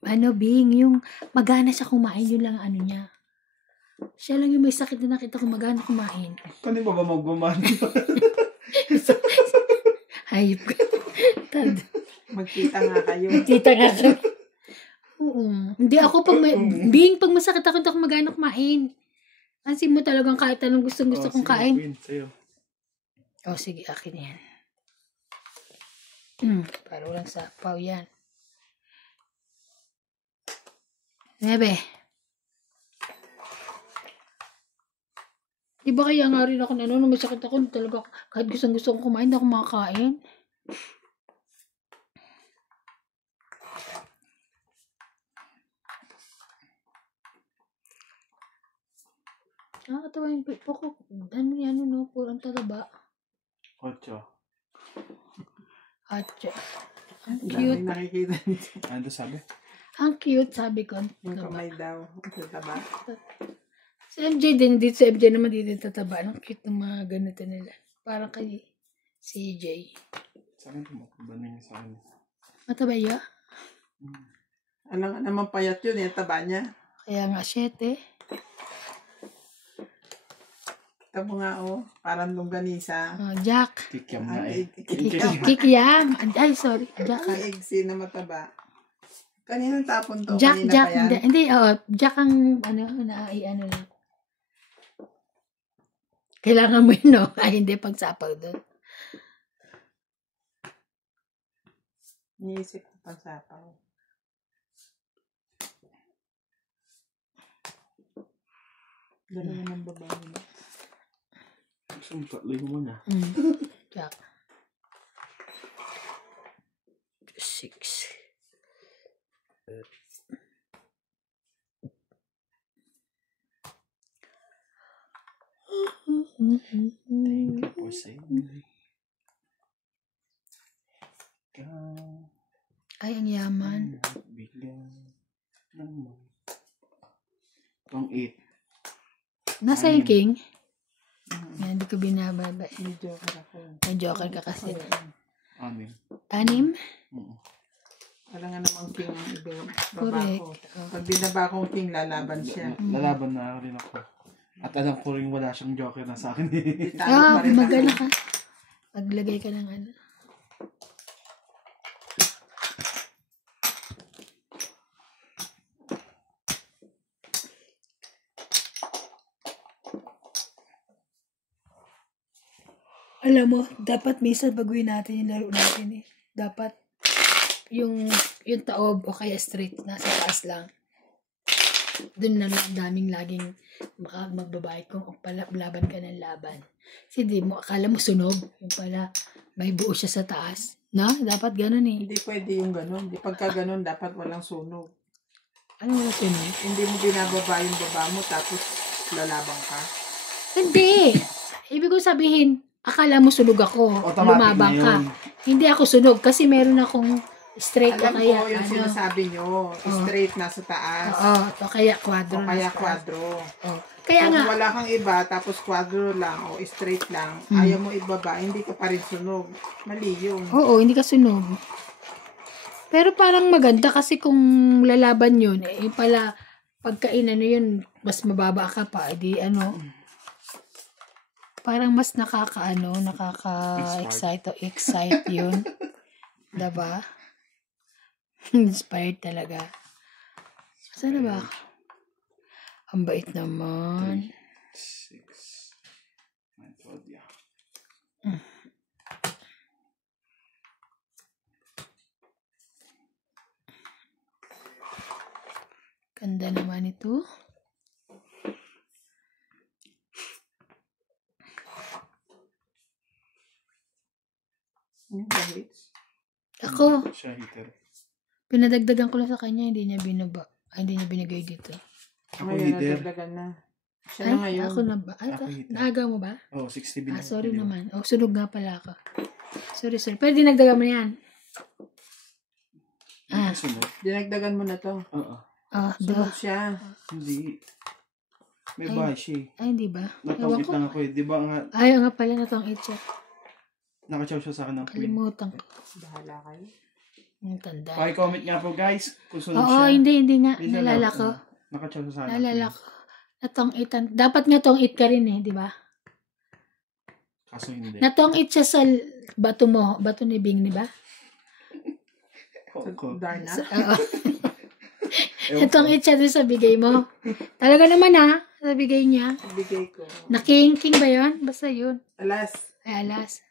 ano, Bing, yung magana siya kumain, yun lang ano niya. Siya lang yung may sakit na nakita ko magana kumain. Kani ba magmamahal? Hayop ka. Tad. Magkita nga kayo. Tita nga ka. Oo. Hindi ako pag Bing, pag masakit ako, hindi ako magana kumain. Kasi mo talagang kahit anong gusto kong kain. Sa'yo. Oh, sige, akin yan. Para walang sapaw yan. 9. Diba kaya nga rin ako nung may sakit ako, talaga, kahit gusto kong kumain, hindi ako makakain. Nakakatawa yung pipo ko. Ano yan, no? Purang talaba. 8. Atcha. Ang Dami cute. nakikita nito. Ano sabi? Ang cute, sabi ko. Yung Talaba. kamay daw. Sa taba. Si MJ din, dito sa MJ naman dito tataba. Ang cute ng mga ganito nila. Parang kay CJ. Sa akin, tumataba na yun sa akin. Mataba ya? Alam nga naman payat yun eh. Taba niya. Kaya nga, 7. Kita mo nga oh. Parang longganisa. Oh, Jack. Kikiam na Ang eh. Kikiam. Ay, sorry. Jack. Ang eggsy na mataba. Kaninang tapon to? Jack, Kanina Jack. pa yan? Hindi, Jack ang, ano lang. Kailangan mo yun, no? Ay, hindi, pagsapaw doon. Iniisip ko pang sapaw. Dalawa ng babae mo. Gusto mo tatloy mo na. Jack. 6. Thank you for saying me. Ikaw. Ay, ang yaman. Bigyan naman. Pang 8. Nasa yung king? Yan, hindi ko binababa. May joker ako. May joker ka kasi. 6. 6? Wala nga namang king ang ibang Correct. babako. Pag binaba kong king, lalaban siya. Lalaban na rin ako. At alam ko rin wala siyang joker na sa akin. Talo pa rin Magana ako. ka. Maglagay ka ng ano. Alam mo, dapat minsan baguhin natin yung laro natin eh. Dapat yung taob o kaya straight, nasa taas lang. Doon na lang daming laging magbabayad kung laban ka ng laban. Kasi di mo, akala mo sunog. Yung pala, may buo siya sa taas. No? Dapat ganun eh. Hindi pwede yung ganun. Di pagka ganun, dapat walang sunog. Ano wala sunog? Hindi mo binababa yung baba mo tapos lalabang ka. Hindi. Ibig ko sabihin, akala mo sunog ako. Automatic Lumabang na ka. yun. Hindi ako sunog kasi meron akong straight Alam o kaya ko yung sinasabi nyo, straight nasa taas. Oo, o kaya quadro. O kaya nasa taas. quadro. Oo. Kaya Kung nga, wala kang iba, tapos quadro lang o straight lang, ayaw mo ibaba, hindi ka pa rin sunog. Mali yun. oo, hindi ka sunog. Pero parang maganda kasi kung lalaban yun, eh pala, pagkain ano yun, mas mababa ka pa, di ano, parang mas excite yun. Diba? Inspired talaga. Saan na ba? Ang bait naman. 6, 9, 12, yeah. Ganda naman ito. Ako, Siya hitter. pinadagdagan ko lang sa kanya, hindi niya binigay dito. Ako Ngayon, hitter. nadagdagan na. Siya Ay, na ngayon. ako na ba? Ay, Ako hitter. naaga mo ba? Oh, 60 bin. Sorry naman. Oh, sunog nga pala ako. Sorry. Pero dinagdagan mo na yan. Sunod. Dinagdagan mo na to. Oo. Sunog siya. Hindi. May bahay siya eh. Ay, hindi ba? Ewan Natawid ko. lang ako eh. Di ba nga, Ay, nga pala na tong itcha. nakachaw siya sa akin ng queen. Kalimutan ko. Bahala kayo. Ang tanda. Paki-comment nga po guys kung sunod Oo, siya. hindi nga. Minsan Nalala lang, ko. Nakachaw siya sa akin. Nalala ko. Natong itan. Dapat nga tong it ka rin eh, di ba? Kaso hindi. Natong it siya sa bato mo. Bato ni Bing, di ba? Ewan ko. Darna. Oo. Ewan ko. Natong it siya doon sa bigay mo. Talaga naman sa bigay niya. Bigay ko. King ba yun? Basta yun. Alas. Ay, alas.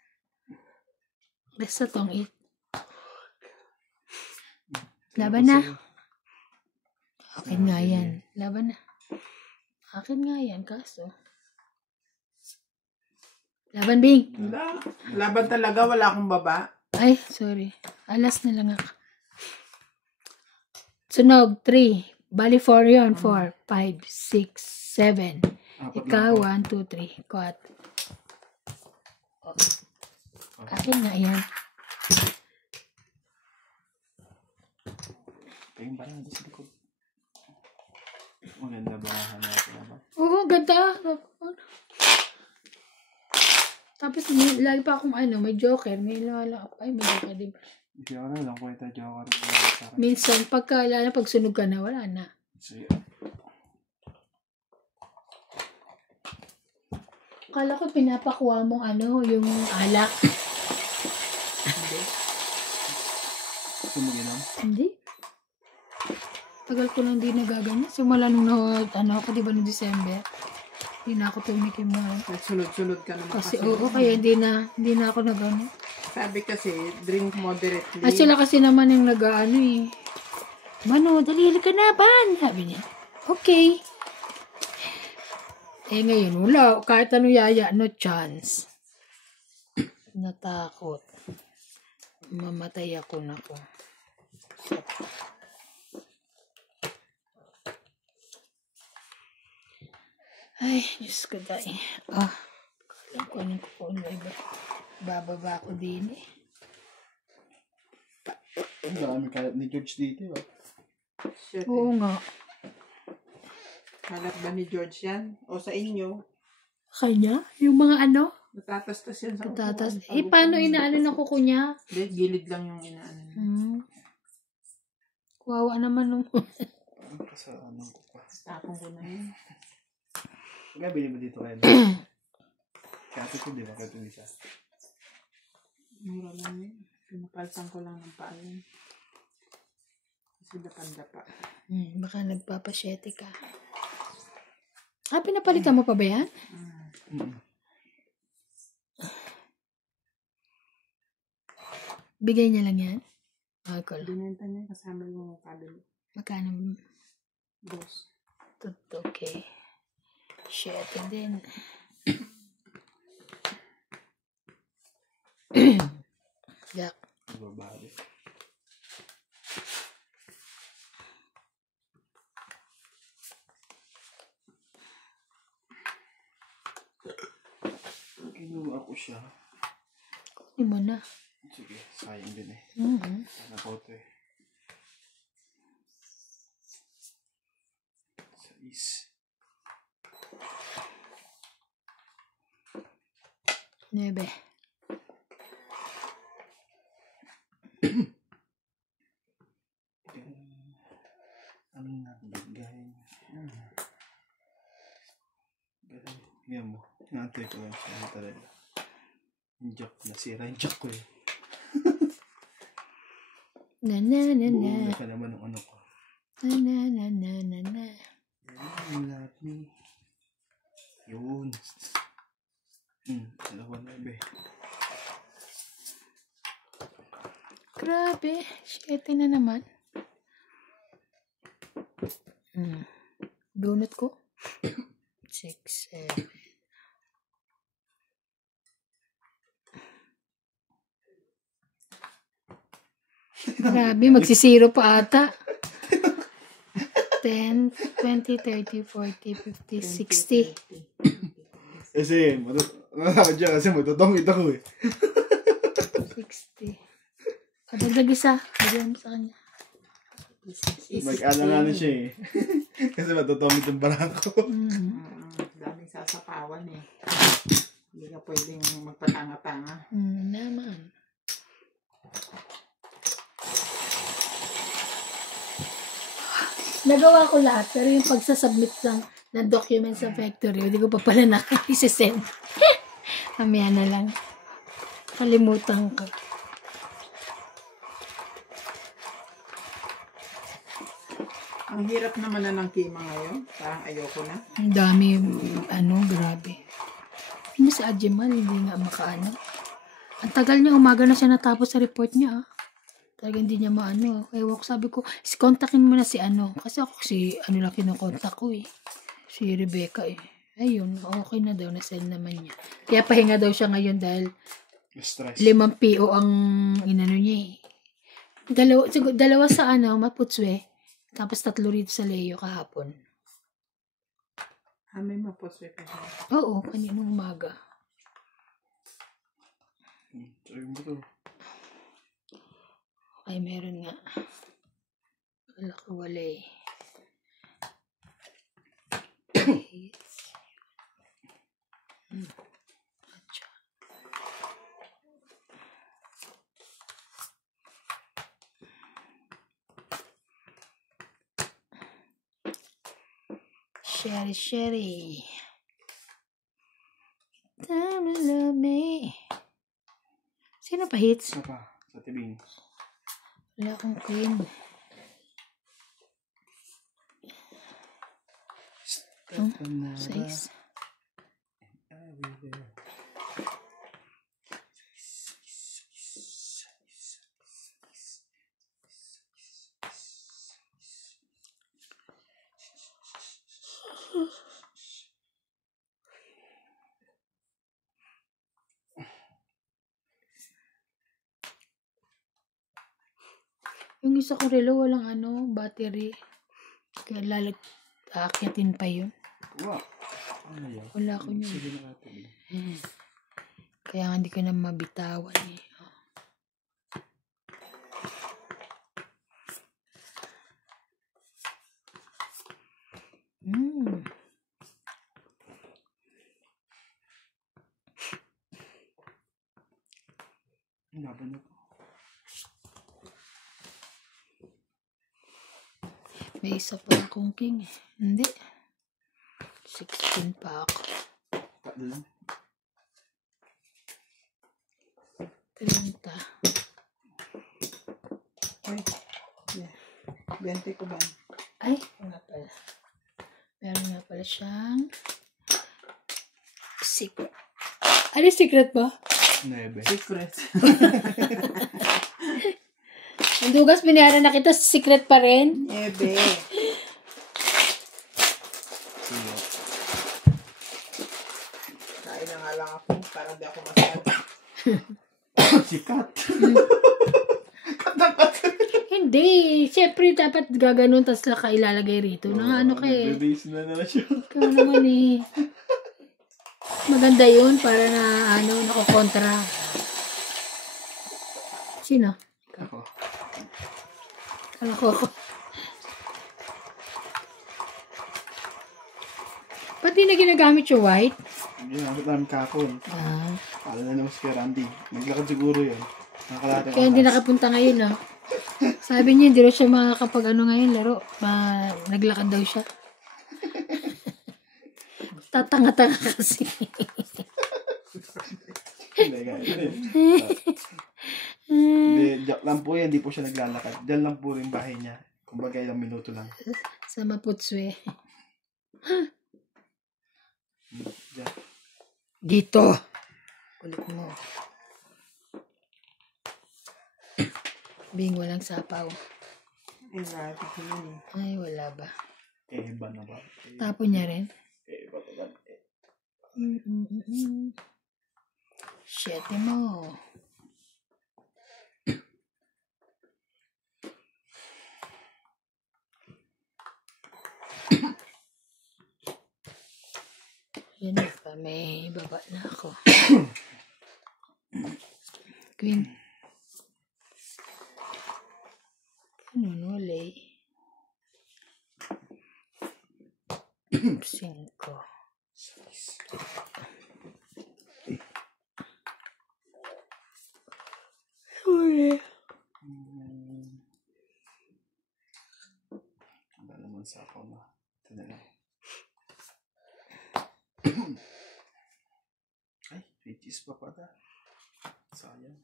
Basta tong it. Laban na. Akin nga yan. Laban na. Akin nga yan, kaso. Laban, Bing. Wala. Laban talaga, wala akong baba. Ay, sorry. Alas na lang ako. Sunog, 3. Bali, 4 yun. 4, 5, 6, 7. Apat Ikaw, lang 1, 2, 3, 4. Akin nga yan. Tingin ba lang sa likod? Maganda barahan natin naman. Oo, ganda. Tapos, lagi pa akong may joker. May lala. Ay, may joker din. Hindi ako na lang kwenta joker. Minsan, pag sunog ka na, wala na. So, Akala ko pinapakuha mong yung alak. sumuginom. Hindi. Tagal ko lang di nagaganyan. Simula nung ako, di ba, noong December. Hindi na ako tumikim na. Nagsunod-sunod ka naman Kasi kaya hindi na ako nagano. Sabi kasi, drink moderately. At sila kasi naman yung nag-ano eh. Mano, dali ka na ba? Sabi niya. Okay. Ngayon, wala. Kahit ano yaya, no chance. Natakot. Mamatay ako na ko. Ay, Diyos ko dahil. Alam ko anong kukunin ba? Bababa ko din eh. Ang dami kalat ni George dito. Shit, Oo nga. Kalat ba ni George yan? O sa inyo? Kanya? Yung mga Natatastas yan sa Tatas. upuan. Paano inaano ng kuko niya? Hindi, gilid lang yung inaano. Kuwawa naman nung... Ang kasalanan ko pa. Tapong ko na yun. Gabi ba dito kayo? Kaya ito di ba? Kaya ito isa. Mura lang yun. Pinapalsan ko lang ng paa yun. Kasi dapan-dapa. Baka nagpapasyete ka. Pinapalitan mo pa ba yan? Bigay niya lang yan? Okay. Binenta niya kasama yung cabinet. Magkano? Dos. Okay. Shit, and then... Yak. Babali. Kinuha ko siya. Kunin mo na. Sige, sayang din eh. Sana po ito eh. 6. 9. Ano na bigay? Tingnan mo. Naantay ko lang siya. Talaga. Yung jack. Nasira yung jack ko eh. Na na na na. Buong ka naman ng ano ko. Na na na na na na. You love me. Yun. Dalawa na be. Grabe. 7 na naman. Bunot ko. 6, 7. Grabe, magsisiro pa ata. 10, 20, 30, 40, 50, 60. Kasi, nakakad siya kasi matutongit ako eh. 60. Kadagdag isa. Bigyan mo sa kanya. Mag-alala siya eh. Kasi matutongit yung barako. Daming sasapawan eh. Hindi ka pwedeng magpatanga-tanga. Naman. Nagawa ko lahat, pero yung pagsasubmit ng document sa factory, hindi ko pa pala isa-send. Mamaya na lang. Kalimutan ko. Ang hirap naman na ng kima ngayon. Parang ayoko na. Ang dami, grabe. Ano si Adjemal, hindi nga makaano. Ang tagal niya, umaga na siya natapos sa report niya, Talagang hindi niya maano. Kaya ako sabi ko, kontakin mo na si Kasi ako lang kinokontak ko eh. Si Rebecca eh. Ayun, okay na daw, na-sell naman niya. Kaya pahinga daw siya ngayon dahil Stress. 5 PO ang inano niya eh. Dalawa sa Maputswe. Tapos 3 rito sa Leo kahapon. May mapuswe pa siya. Oo, kaninang umaga. Sabi mo to. Ay, meron nga. Wala ko wala eh. Sherry. Time to love me. Sino pa hits? Isa pa, sa tibing. Wala akong cream. Size. Yung isa ko relo, walang battery. Kaya aakyatin pa yun. Wow. Ano yan? Wala ko yun. Sige na natin. Kaya hindi ko na mabitawan eh. Laban na po. May isa pa akong king. Hindi. 16 pa ako. Tatlo lang. 30. Ay, yeah. 20 ko ba? Ay, nga pala. Meron nga pala siyang secret. Ano secret ba? 9. Secret. Ang dugas, binayaran na kita, secret pa rin. Ebe. Kain na nga lang ako para di ako masyado. Sikat. Hindi. Siyempre, dapat gaganon, tas laka ilalagay rito. Ano kay Nag-release na siya. ikaw naman eh. Maganda yun para na, nakokontra. Sino? Ako. Kala ko ako. Ba't di na ginagamit yung white? Ginamit namin kakon. Kala na naman si Kuya Randy. Naglakad siguro yun. Nakakalating Kaya hindi nakapunta ngayon, Sabi niya, hindi raw siya makakapag ngayon, laro. Naglakad daw siya. Tatanga-tanga kasi. Hindi, joke lang po yan. Hindi po siya naglalakad. Diyan lang po rin bahay niya. Kumbaga ilang minuto lang. Sa Maputswe. Diyan. Dito. Kulit mo. Bing, walang sapaw. Grabe ko yun. Ay, wala ba? Iba na ba? Tapon niya rin. Iba na ba? Shit mo. Yan na pa, may baba na ako. Queen. Nunulay. 5. Sorry. Wala naman sa ako na. Ito na lang. Ay, may cheese pa pala. Sayang.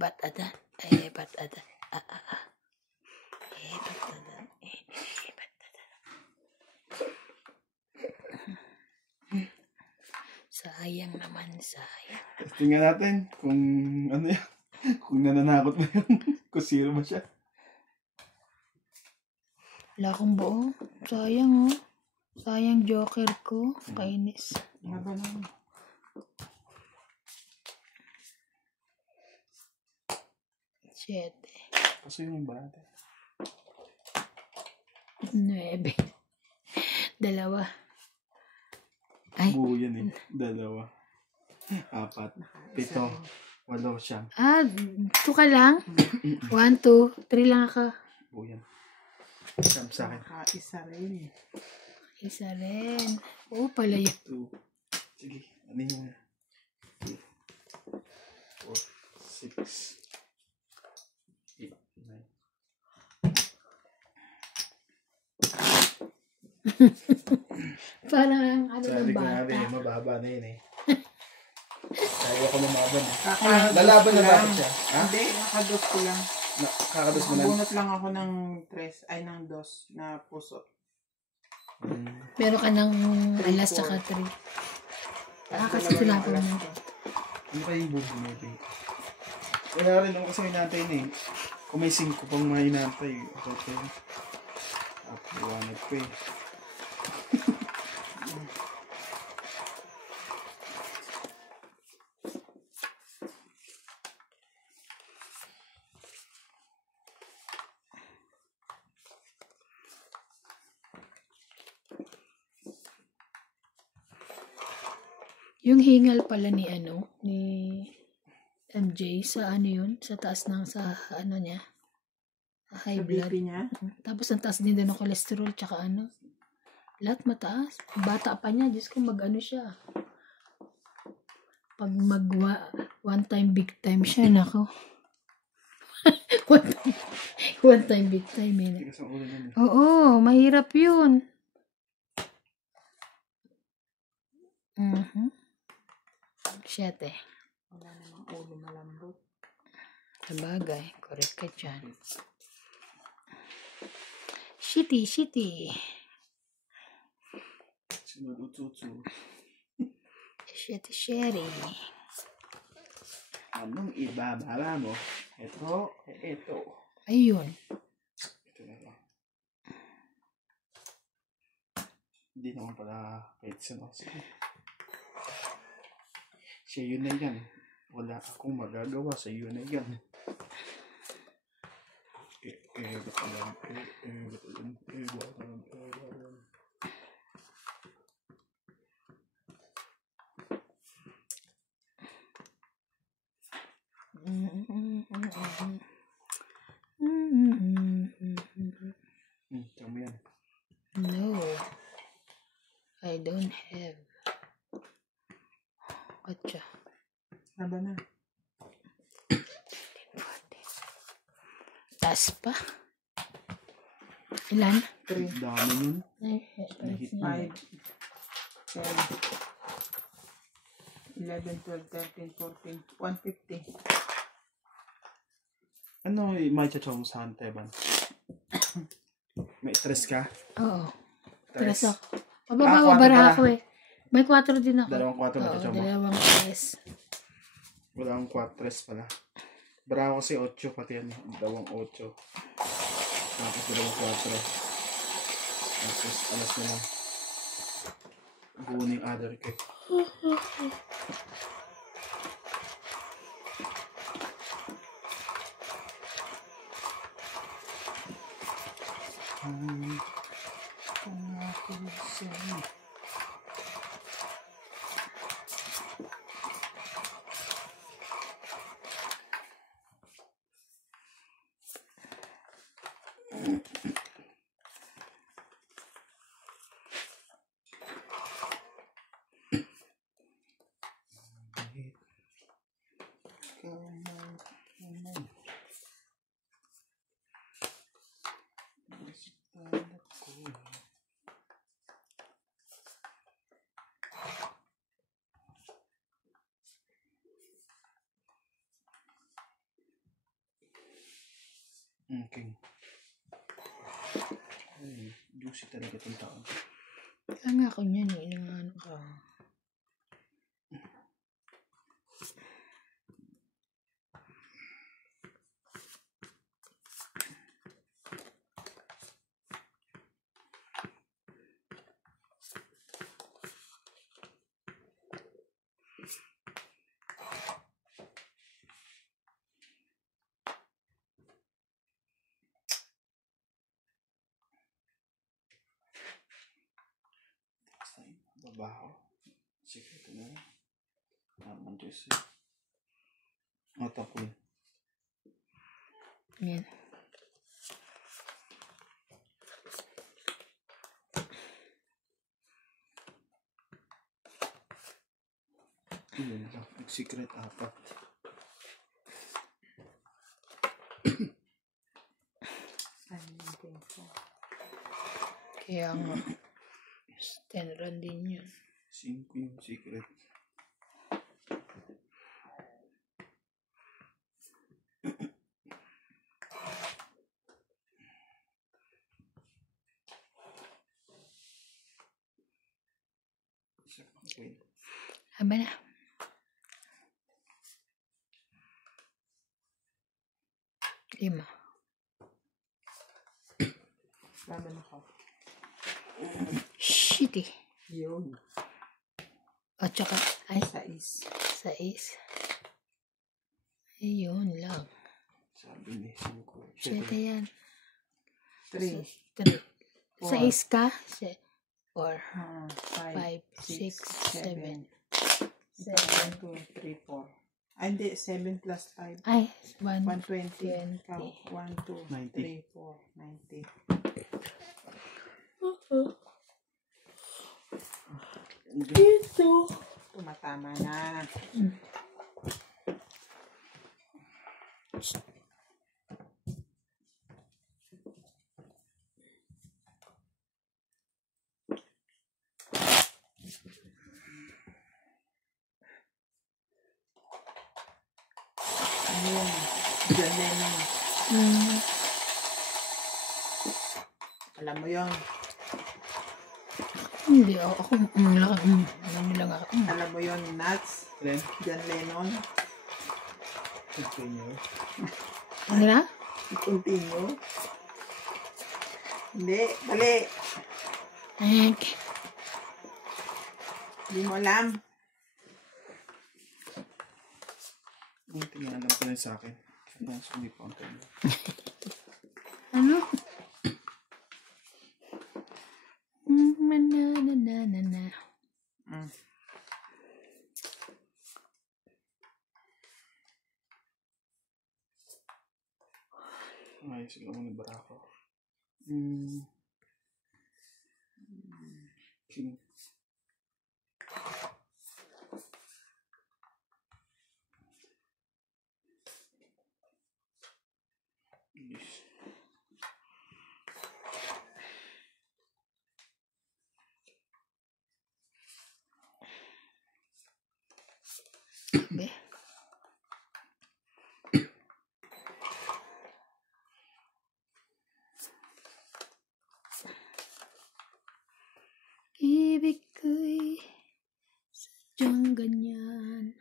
Ba't adan? Ba't adan? Ba't adan? Ba't adan? Sayang naman, sayang. Tingnan natin kung ano yan. Kung nananakot mo yun. Kung zero mo siya. Wala akong buo. Sayang, Sayang joker ko. Kainis. Haba lang. Shit. Kaso yun yung bata. 9. 2. Ay. Buo yan eh. 2. 4. 7. 8. Siyam. 2 ka lang? 1, 2, 3 lang ako. Buo yan. Siyam sa akin. Isa rin. Isa rin. Oo pala yun. 2. Sige. Ano yun? 3. 4. 6. 8. 9. Parang ano Sabi ng ko nga bata. rin, mababa na yun eh. Kaya ko lumaban eh. Lalaban na bakit siya? Ha? Hindi, nakados ko lang. Kakados mo na. Bunot lang ako ng 3, ay ng 2 na puso. Meron ka ng alas tsaka 3. Kasi tinapon mo. Ano kayo yung bubunod eh? Wala rin ako kasi hinantay na eh. Kung may 5 pang mga hinantay, ako ito yun. At iwanag ko eh. Yung hingal pala ni MJ sa yun, sa taas ng niya, high Sa blood. BP niya. Tapos ang taas din ng cholesterol tsaka lahat mataas. Bata pa niya, Diyos ko siya. Pag one time big time siya, nako. one time big time, eh. Tigas ang ulo nun eh. Oo, mahirap yun. Siyete. Wala namang ulo malambot. Sabagay, correct ka dyan. Shitty. Sunod utsutsu. Sherry. Anong ibabala mo? Ito. Ayun. Ito na lang. Hindi naman pala kahit sino. Siya yun na yan. Wala akong magagawa sa yun na yan. Tama yan. No. I don't have. Gotcha. Haba na. Tas pa. Ilan? 3, Dami nun. 5, 10, 11, 12, 13, 14, 150. Ano may chachaw mo sa Teban? May stress ka? Oo. Tres. Tres ako. Ah, Mababara 4 ako eh. May 4 din ako. Dalawang 4 na Oo, chachaw mo? dalawang tres. Wala akong 4 pala. Bravo kasi 8 pati yan. Dalawang 8. Tapos dalawang 4. Tapos alas na lang. Buo na yung other cake. Okay. Ay, juicy talaga itong taon. Kaya nga ako niyan eh. Ano ka. Babaho. Sige, ito na. Naman Diyos eh. Matapoy. Yan. Yun lang. Nag-secret 4. Kaya nga. 10 run din yun. 5 yung secret. Okay. Haba na. Lima. Laban ako. Shitty. Yun. At saka, ay, 6. 6. Ayun lang. Sabi ni 5. Siyete yan. 3, 3. Four. 6 ka? 4, 5, 5, 6, 7. 7, 2, 3, 4. Ay, hindi. 7 plus 5. Ay, 1, 120. 20. Ikaw. 1, 2, 3, 4, 90. Ito. Tumatama na. Ayun. John Lennon. Alam mo yun. Hindi ako. Alam mo lang ako. Alam mo yun, Nuts. Then, John Lennon. continue. Ano na? Continue. Hindi. Dali. Okay. Hindi mo alam. Ang tingin, alam ko na sa akin. Ano, hindi pa ang tingin. Ano? Na. Mm. Ay, sila mo ni Barako. King. Yes. Be. Ibig ko'y sadyang ganyan.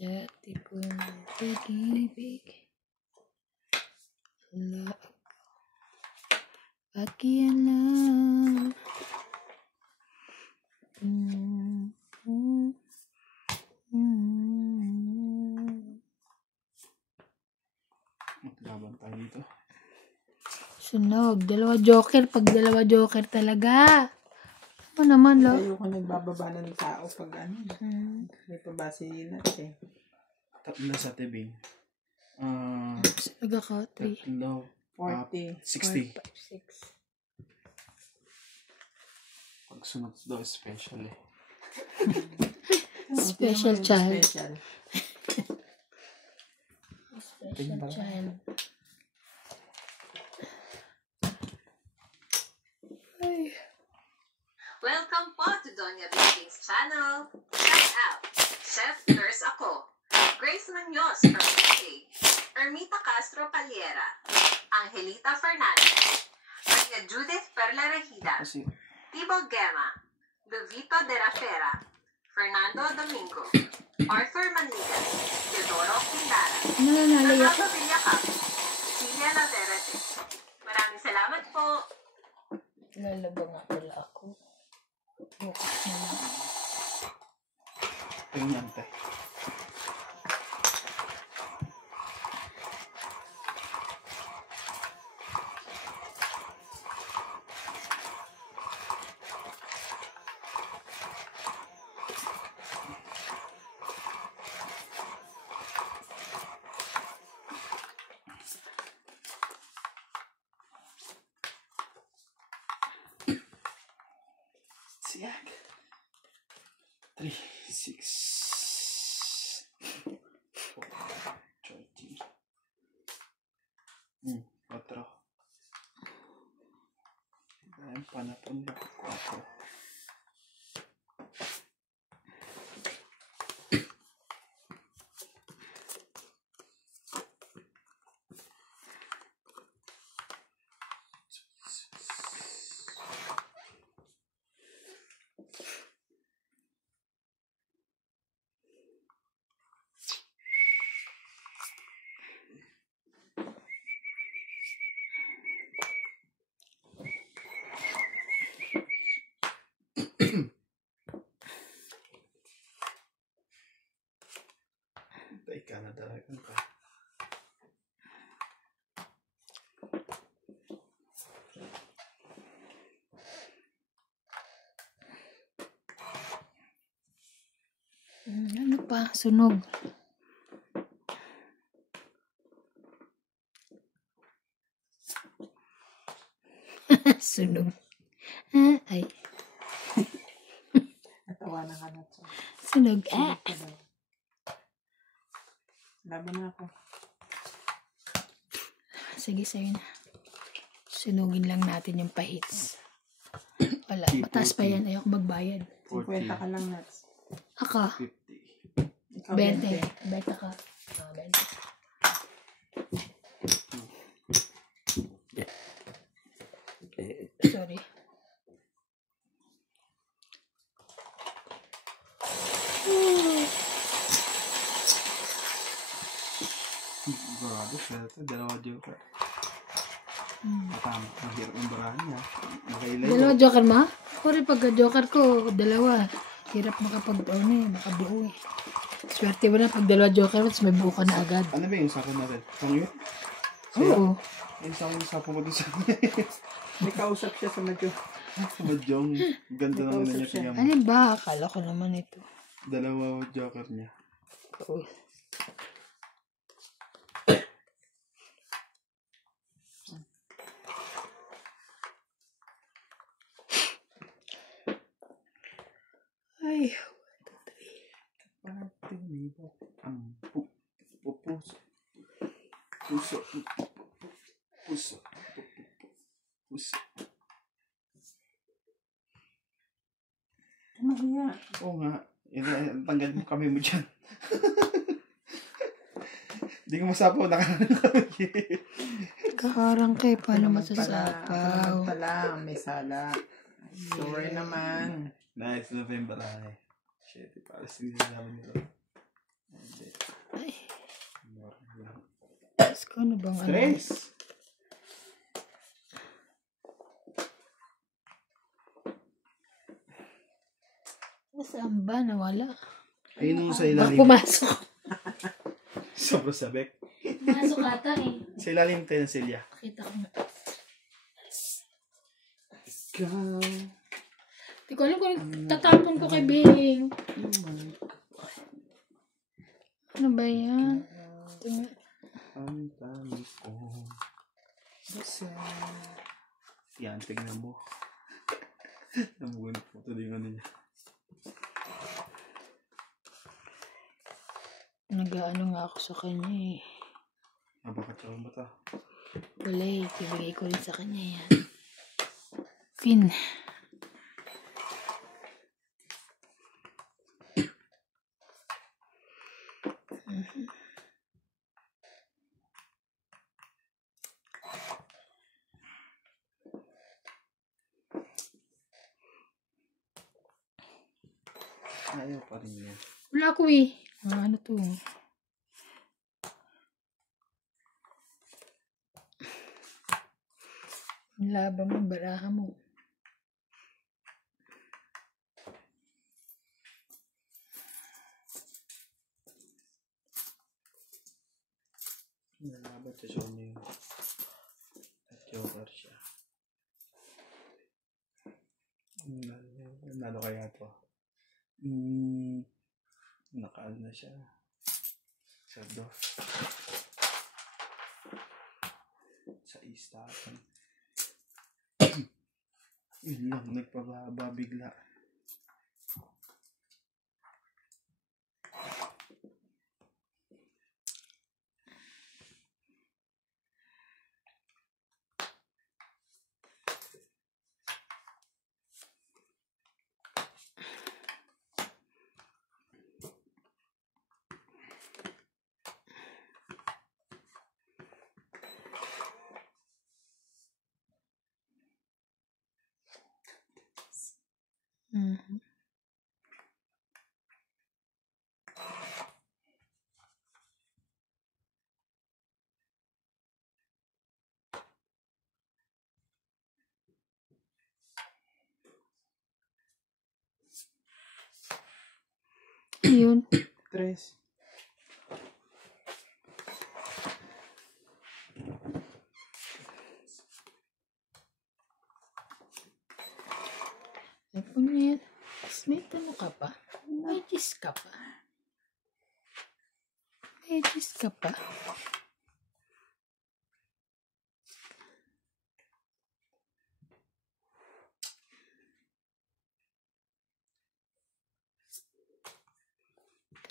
Dati ko nag-ibig. Wala ako pakialam. Maglaban tayo dito. Sunog. Dalawa joker. Pag dalawa joker talaga. Ano naman, lo? Ayoko nagbababa ng tao pag ano. May pabase Nuts eh. Tatlo na sa tibing. Sunog ako. 3. Tatlo. 40. 60. 6. Pag sunod daw, special eh. Special child. Special. Special child. Ay. Welcome po to Doña Bing's channel. Shout out! Chef Nurse ako. Grace Muñoz from UK. Ermita Castro Paliera. Angelita Fernandez. Maria Judith Perla Regida. Kasi, Tibo Gema. Luvito de la Fera. Fernando Domingo. Arthur Manigas. Teodoro Quintana. Nananalo yan. Fernando Villacap. Celia Laverete. Maraming salamat po. Lalaba nga pala ako. Bukas na lang. tingnan tayo. Siyak. 3, 6, 4, 30. 4. Ayan, panapon ba? 4. Tay ka na talaga ka. Ano pa? Sunog. Sunog. Ay. Natawanan ka na to. Sunog. Laban na ako. Sige, sa'yo na. Sunugin lang natin yung pahits. Wala. Mataas pa yan. Ayoko magbayad. 50 ka lang, Nats. Ako. 50. Ikaw, 20. Benta ka. 20. Sorry. Grabe, swerte. Dalawa joker. Matama. Mahirap ang barahan niya. Nakailay. Dalawa joker mo? Ako rin pagka joker ko, dalawa. Hirap makabuo eh. Swerte mo na pag dalawa joker, tapos may buo ka na agad. Ano ba yung sakon natin? Saan yun? Oo. Yung sakon ko doon sa May kausap siya sa medyo. Madyong. Ganda naman na niya. Tingnan mo. Ano ba? Akala ko naman ito. Dalawa joker niya. Oo. Ay. Puso. Ano kaya? Oo nga. Tanggal mo kami mo dyan. Hindi ko masapaw. Nakaranan kami. Kaharang kayo. Paano Pala, masasapaw? may sala. Sure naman. Nice. November ay. Shit. Para sige namin nito. Hindi. Ay. More lang. Diyos ko, ano bang ano? Stress. Saan ba? Nawala. Ayun nung sa Baka ilalim. pumasok. Sobrang sabek. Pumasok ata eh. Sa ilalim tayo ng silya. Kita ko nga. Ikaw. Di ko alam kung tatapon ko kay Bing. Ano ba yan? Ito nga. Ang tamis ko. Basta. Yan, tignan mo. Nabuhin po. Ito din ano niya. Nag-ano nga ako sa kanya eh. Mabakatsaw ba ito? Wala eh. Ibigay ko rin sa kanya yan. Fin. Ayaw pa rin yan. Wala ko eh. Ano to? Ang laba mo, baraha mo. Nalabat sa show niya yun. At joker siya. Nalo kaya to? Nakaal na siya. Sardo. Sa istatan. Yun lang, nagpababa bigla. Mhm. Yun. Tres. Ako na yan. May tanong ka pa? May gis ka pa? May gis ka pa?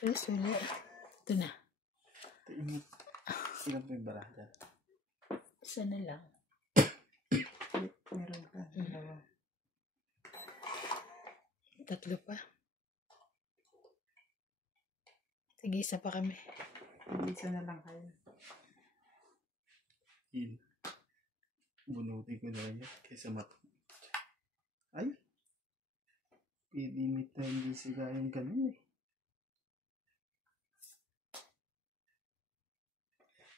Tres ulit. Ito na. Ingat. Ilan pa yung bara dyan? Isa na lang. Meron pa. Dalawa. Tatlo pa. Sige, isa pa kami. Isa na lang kayo. Yun. Bunutin ko na yan kaysa Ay! Pidinit na hindi sila yung ganun eh.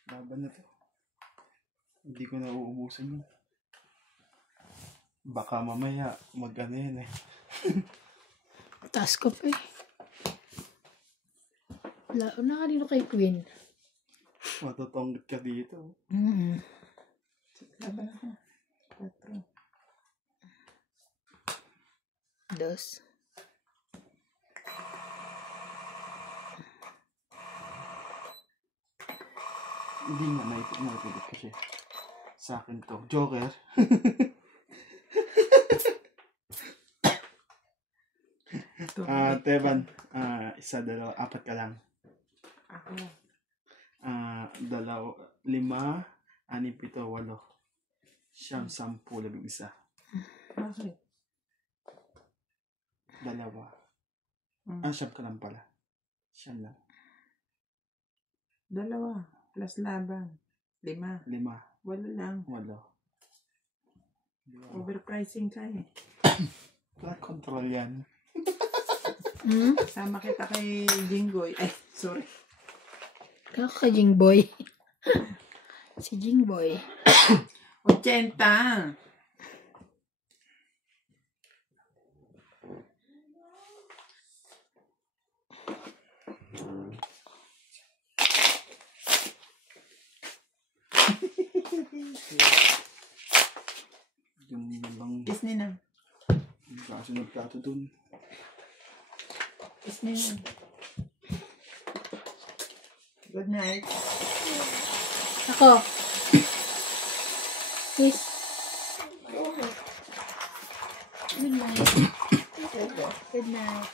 Laban na to. Hindi ko na uubusan yun. Baka mamaya mag-ano yan eh. Taas ko pa eh. Wala na kanino kay Queen. Matutonggit ka dito. Laban ako. 4. Dos. Hindi nga naipit kasi. Sa akin to. Joker. Teban. Isa, dalawa, apat ka lang. Ako. 2, 5, 6, 7, 8, 9, 10, 11. Bakit? 2. 7 ka lang pala. 7 lang. 2. Plus laban. 5. 5, 8 lang. 8. Overpricing ka eh. Wala control yan. Sama kita kay Jinggoy. Ay, sorry. Kako kay Jingboy. Si Jingboy. 80. Yung bang Disney na. kaso ng plato dun. Disney na. Good night. Ako. Please. Good night. Good night.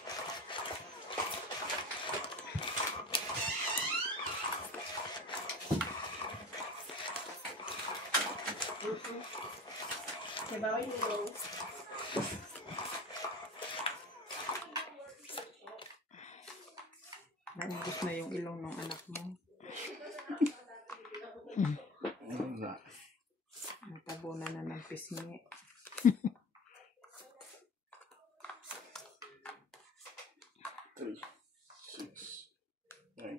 Naubos na yung ilong ng anak mo. Wala. Natabunan na ng pisngi. Three, 6, 9.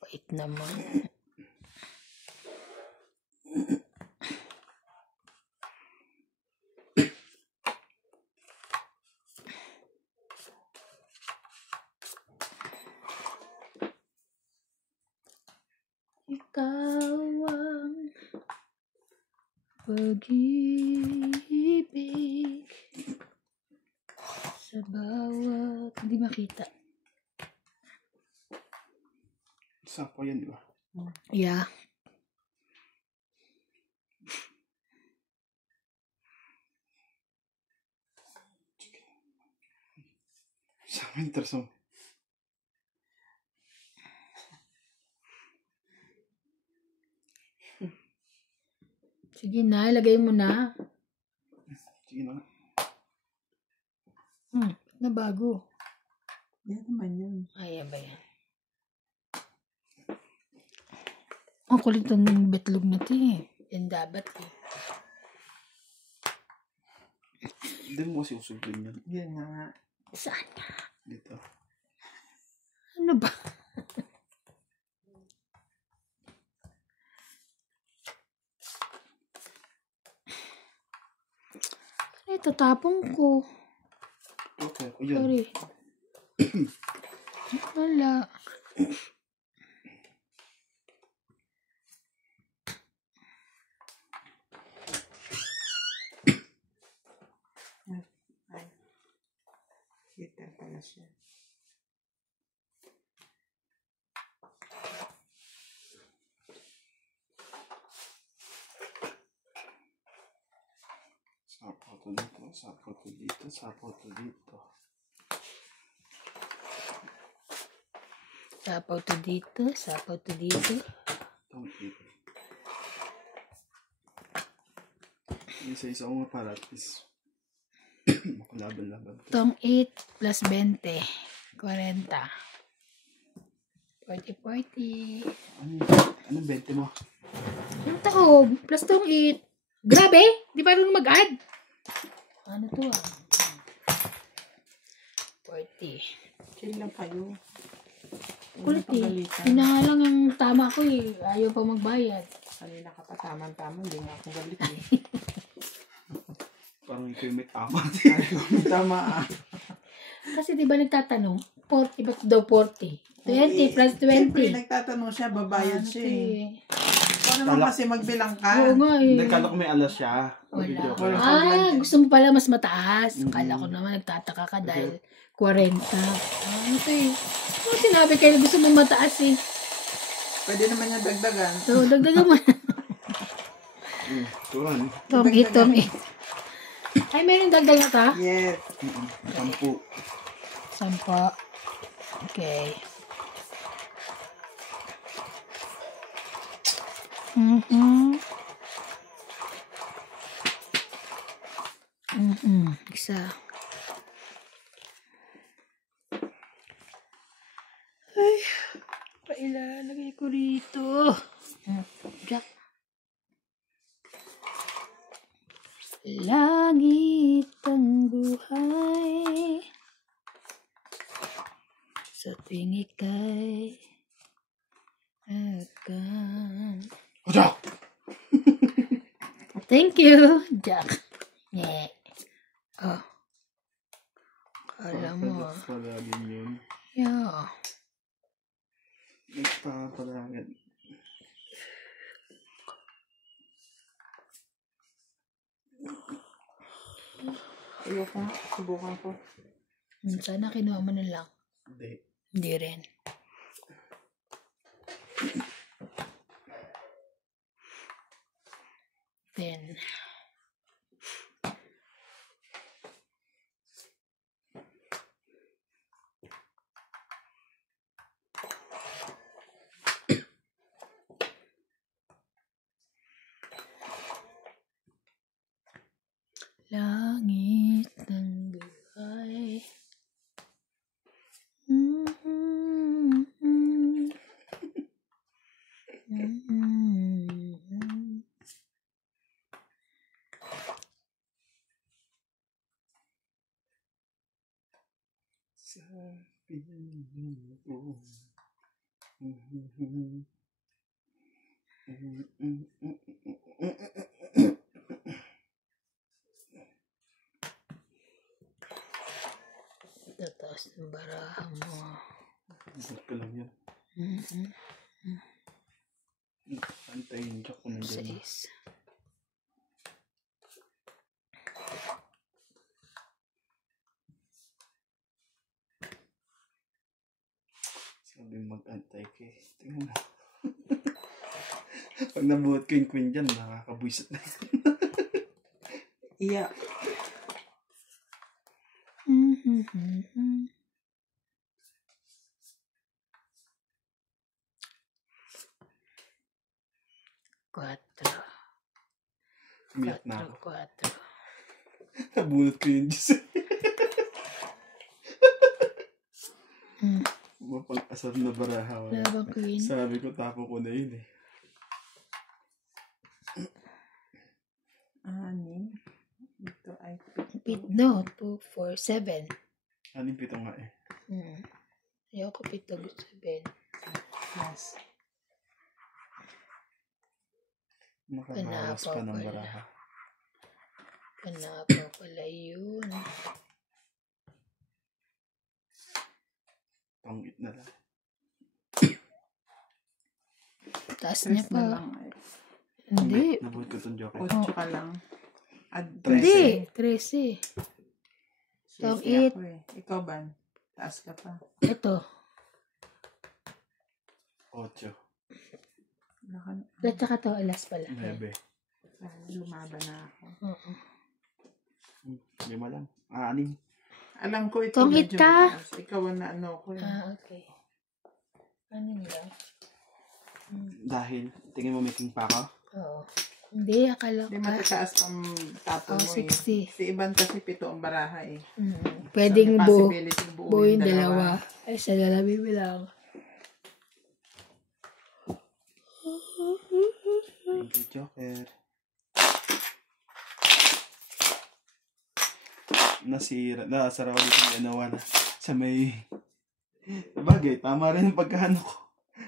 Wait naman. Ikaw ang pag-ibig sa bawat... Hindi makita. Sako yan, di ba? Yeah. Sa amin, terso. Sige na, ilagay mo na. Sige na. Na bago. Yan naman yun. Ay, ba yan? Ang kulit ng betlog na ito eh. Yan dapat eh. Hindi mo kasi usugin yan. Yan na nga. Saan na? Dito. Ano ba? Ay, tatapong ko. Okay, o yun. Sorry. Wala. Ay. Kita pala siya. Sako to dito. Sapaw to dito, sapaw to dito. Sapaw to dito, sapaw to dito. Tong 8. Isa-isa ko nga para at least makalaban-laban. Tong 8 plus 20. 40. 40. Anong 20 mo? Yung takog, plus tong 8. Grabe! Di pa rin mag-add. Ano to ah? 40. Chill lang kayo. Kulit eh. Pagalitan. Yun na nga lang yung tama ko eh. Ayaw pa magbayad. Kanina ka pa tamang-tama, hindi nga ako galit eh. Parang ikaw yung may tama. Tama ah. Kasi di ba nagtatanong? 40, ba't daw 40? 20 plus Siyempre, 20. nagtatanong siya, babayad Ano siya to eh. eh? Ikaw naman Kala- kasi magbilang ka. Oo nga eh. Nagkala ko may alas siya. Wala. Video ko. Wala. Gusto mo pala mas mataas. Mm-mm. Kala ko naman nagtataka ka dahil 40. Ano to eh? Ano sinabi kayo gusto mo mataas eh? Pwede naman niya dagdagan. So, dagdagan mo. Turan. Tong 8, tong 8. Ay, meron dagdag na ta? Yes. 10. 10. Okay. Isa. Ay, pailalagay ko rito. Jack. Langit ang buhay sa tuwing ika'y akan. Jack! Thank you, Jack. Yeah. Oh. Kala mo. Palagin yun. Yeah. Nagpapalagin. Ayoko nga. Subukan ko. Sana kinuha mo na lang. Hindi. Hindi rin. Then. Langit ng buhay. Sa piling ko. Tataas ng baraha mo. Isip ko lang yan. Antayin Jack ko nandiyan. 6. Sabi mag-antay kay. Tingnan mo. Pag nabuhat ko yung queen dyan, nakakabwisit na. Iya. Quatro. Umiyak na ako. 4. Nabunot ko yung Diyos. Mapag-asar na baraha. Wala bang queen? Sabi ko, tapo ko na yun eh. Anim. Ito ay Pit, no. 2, 4, 7. Aning pito nga eh. Ayoko pito. Gusto 7. plus. Nakabawas pa ng baraha. Panapa pala yun. Pangit na lang. Taas niya Stress na pa. lang. Hindi. Nabuhat ko itong joke. 8 ka lang. At Hindi. 13. Tong 8. Ako eh. Ikaw ba? Taas ka pa. Ito. 8. Wala ka na. At saka to, alas pala. 9. Lumaban na ako. Oo. 5 lang. 6. Alam ko ito Tungit medyo ka. mataas. Ikaw ang naano ko. Okay. Ano lang? Dahil, tingin mo may king pa ako? Oo. Hindi, akala Hindi ko. matataas ang tapon mo 60. Si Iban kasi 7 ang baraha eh. Pwedeng So, may possibility buuin dalawa. Ay, sa lalabi bilang. Thank you, Joker. Nasara ko dito yung ganawa na sa may... Bagay, tama rin yung pagkahano ko.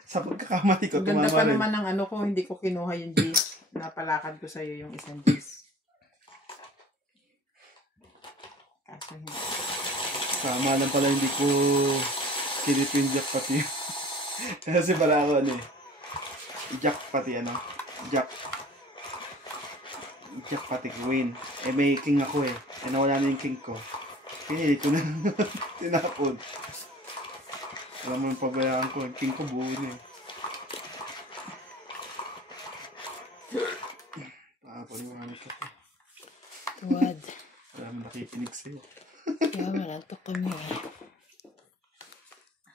Sa pagkakamali ko, Ang ganda tumama pa rin. naman ng ano ko, hindi ko kinuha yung G's. Napalakad ko sa'yo yung isang G's. Kaso hindi. Tama lang pala, hindi ko kinipin jack pati. Kasi pala ako ano eh. Jack pati ano. Jack pati queen. Eh may king ako eh. Eh nawala na yung king ko. Pinili ko na tinapon. Alam mo yung pabayaan ko. Yung king ko buo na eh. Tapon yung ano ko. Tuwad. Wala mo nakikinig sa'yo. Kaya malantok kami eh.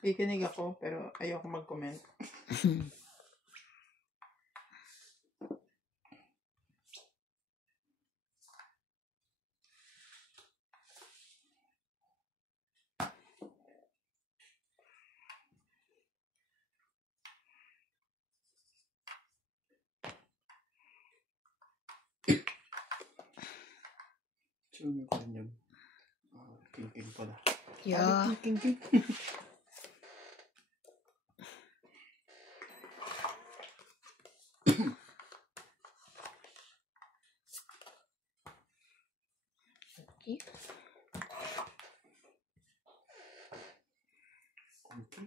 Ikinig ako, pero ayoko mag-comment. Sino ko rin yun? King pala. Yeah. King. Okay. Okay.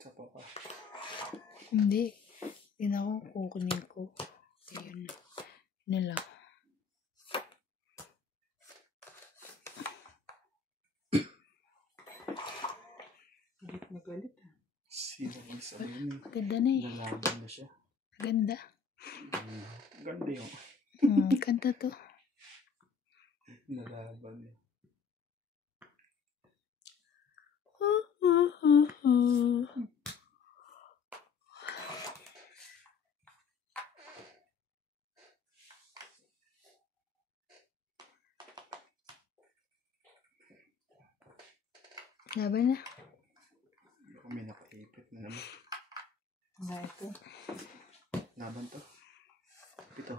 Sa pa. Hindi. Hindi na ako kukunin ko. Ayun. Na lang. Galit na galit ha. Sino ang sabihin? Ganda na eh. Lalaban na siya. Ganda. Ganda yung Kanta to. nalaban niya. Laban na. Ako may nakaipit na naman. Nga ito. Laban to. 7.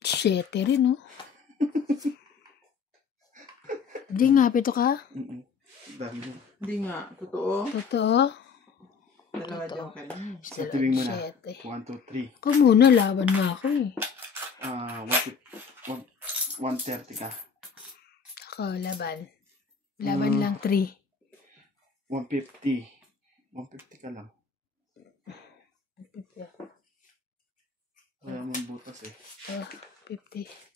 7 rin, no? Hindi nga, 7 ka? Dami yun. Hindi nga, totoo. Totoo? Dalawa Totoo. joker. Sa tibing mo na. 7. 1, 2, 3. Ikaw muna, laban na ako eh. 130 ka. Ako, laban. Laban lang 3. 150. 150 ka lang. Wala mong butas eh. 50.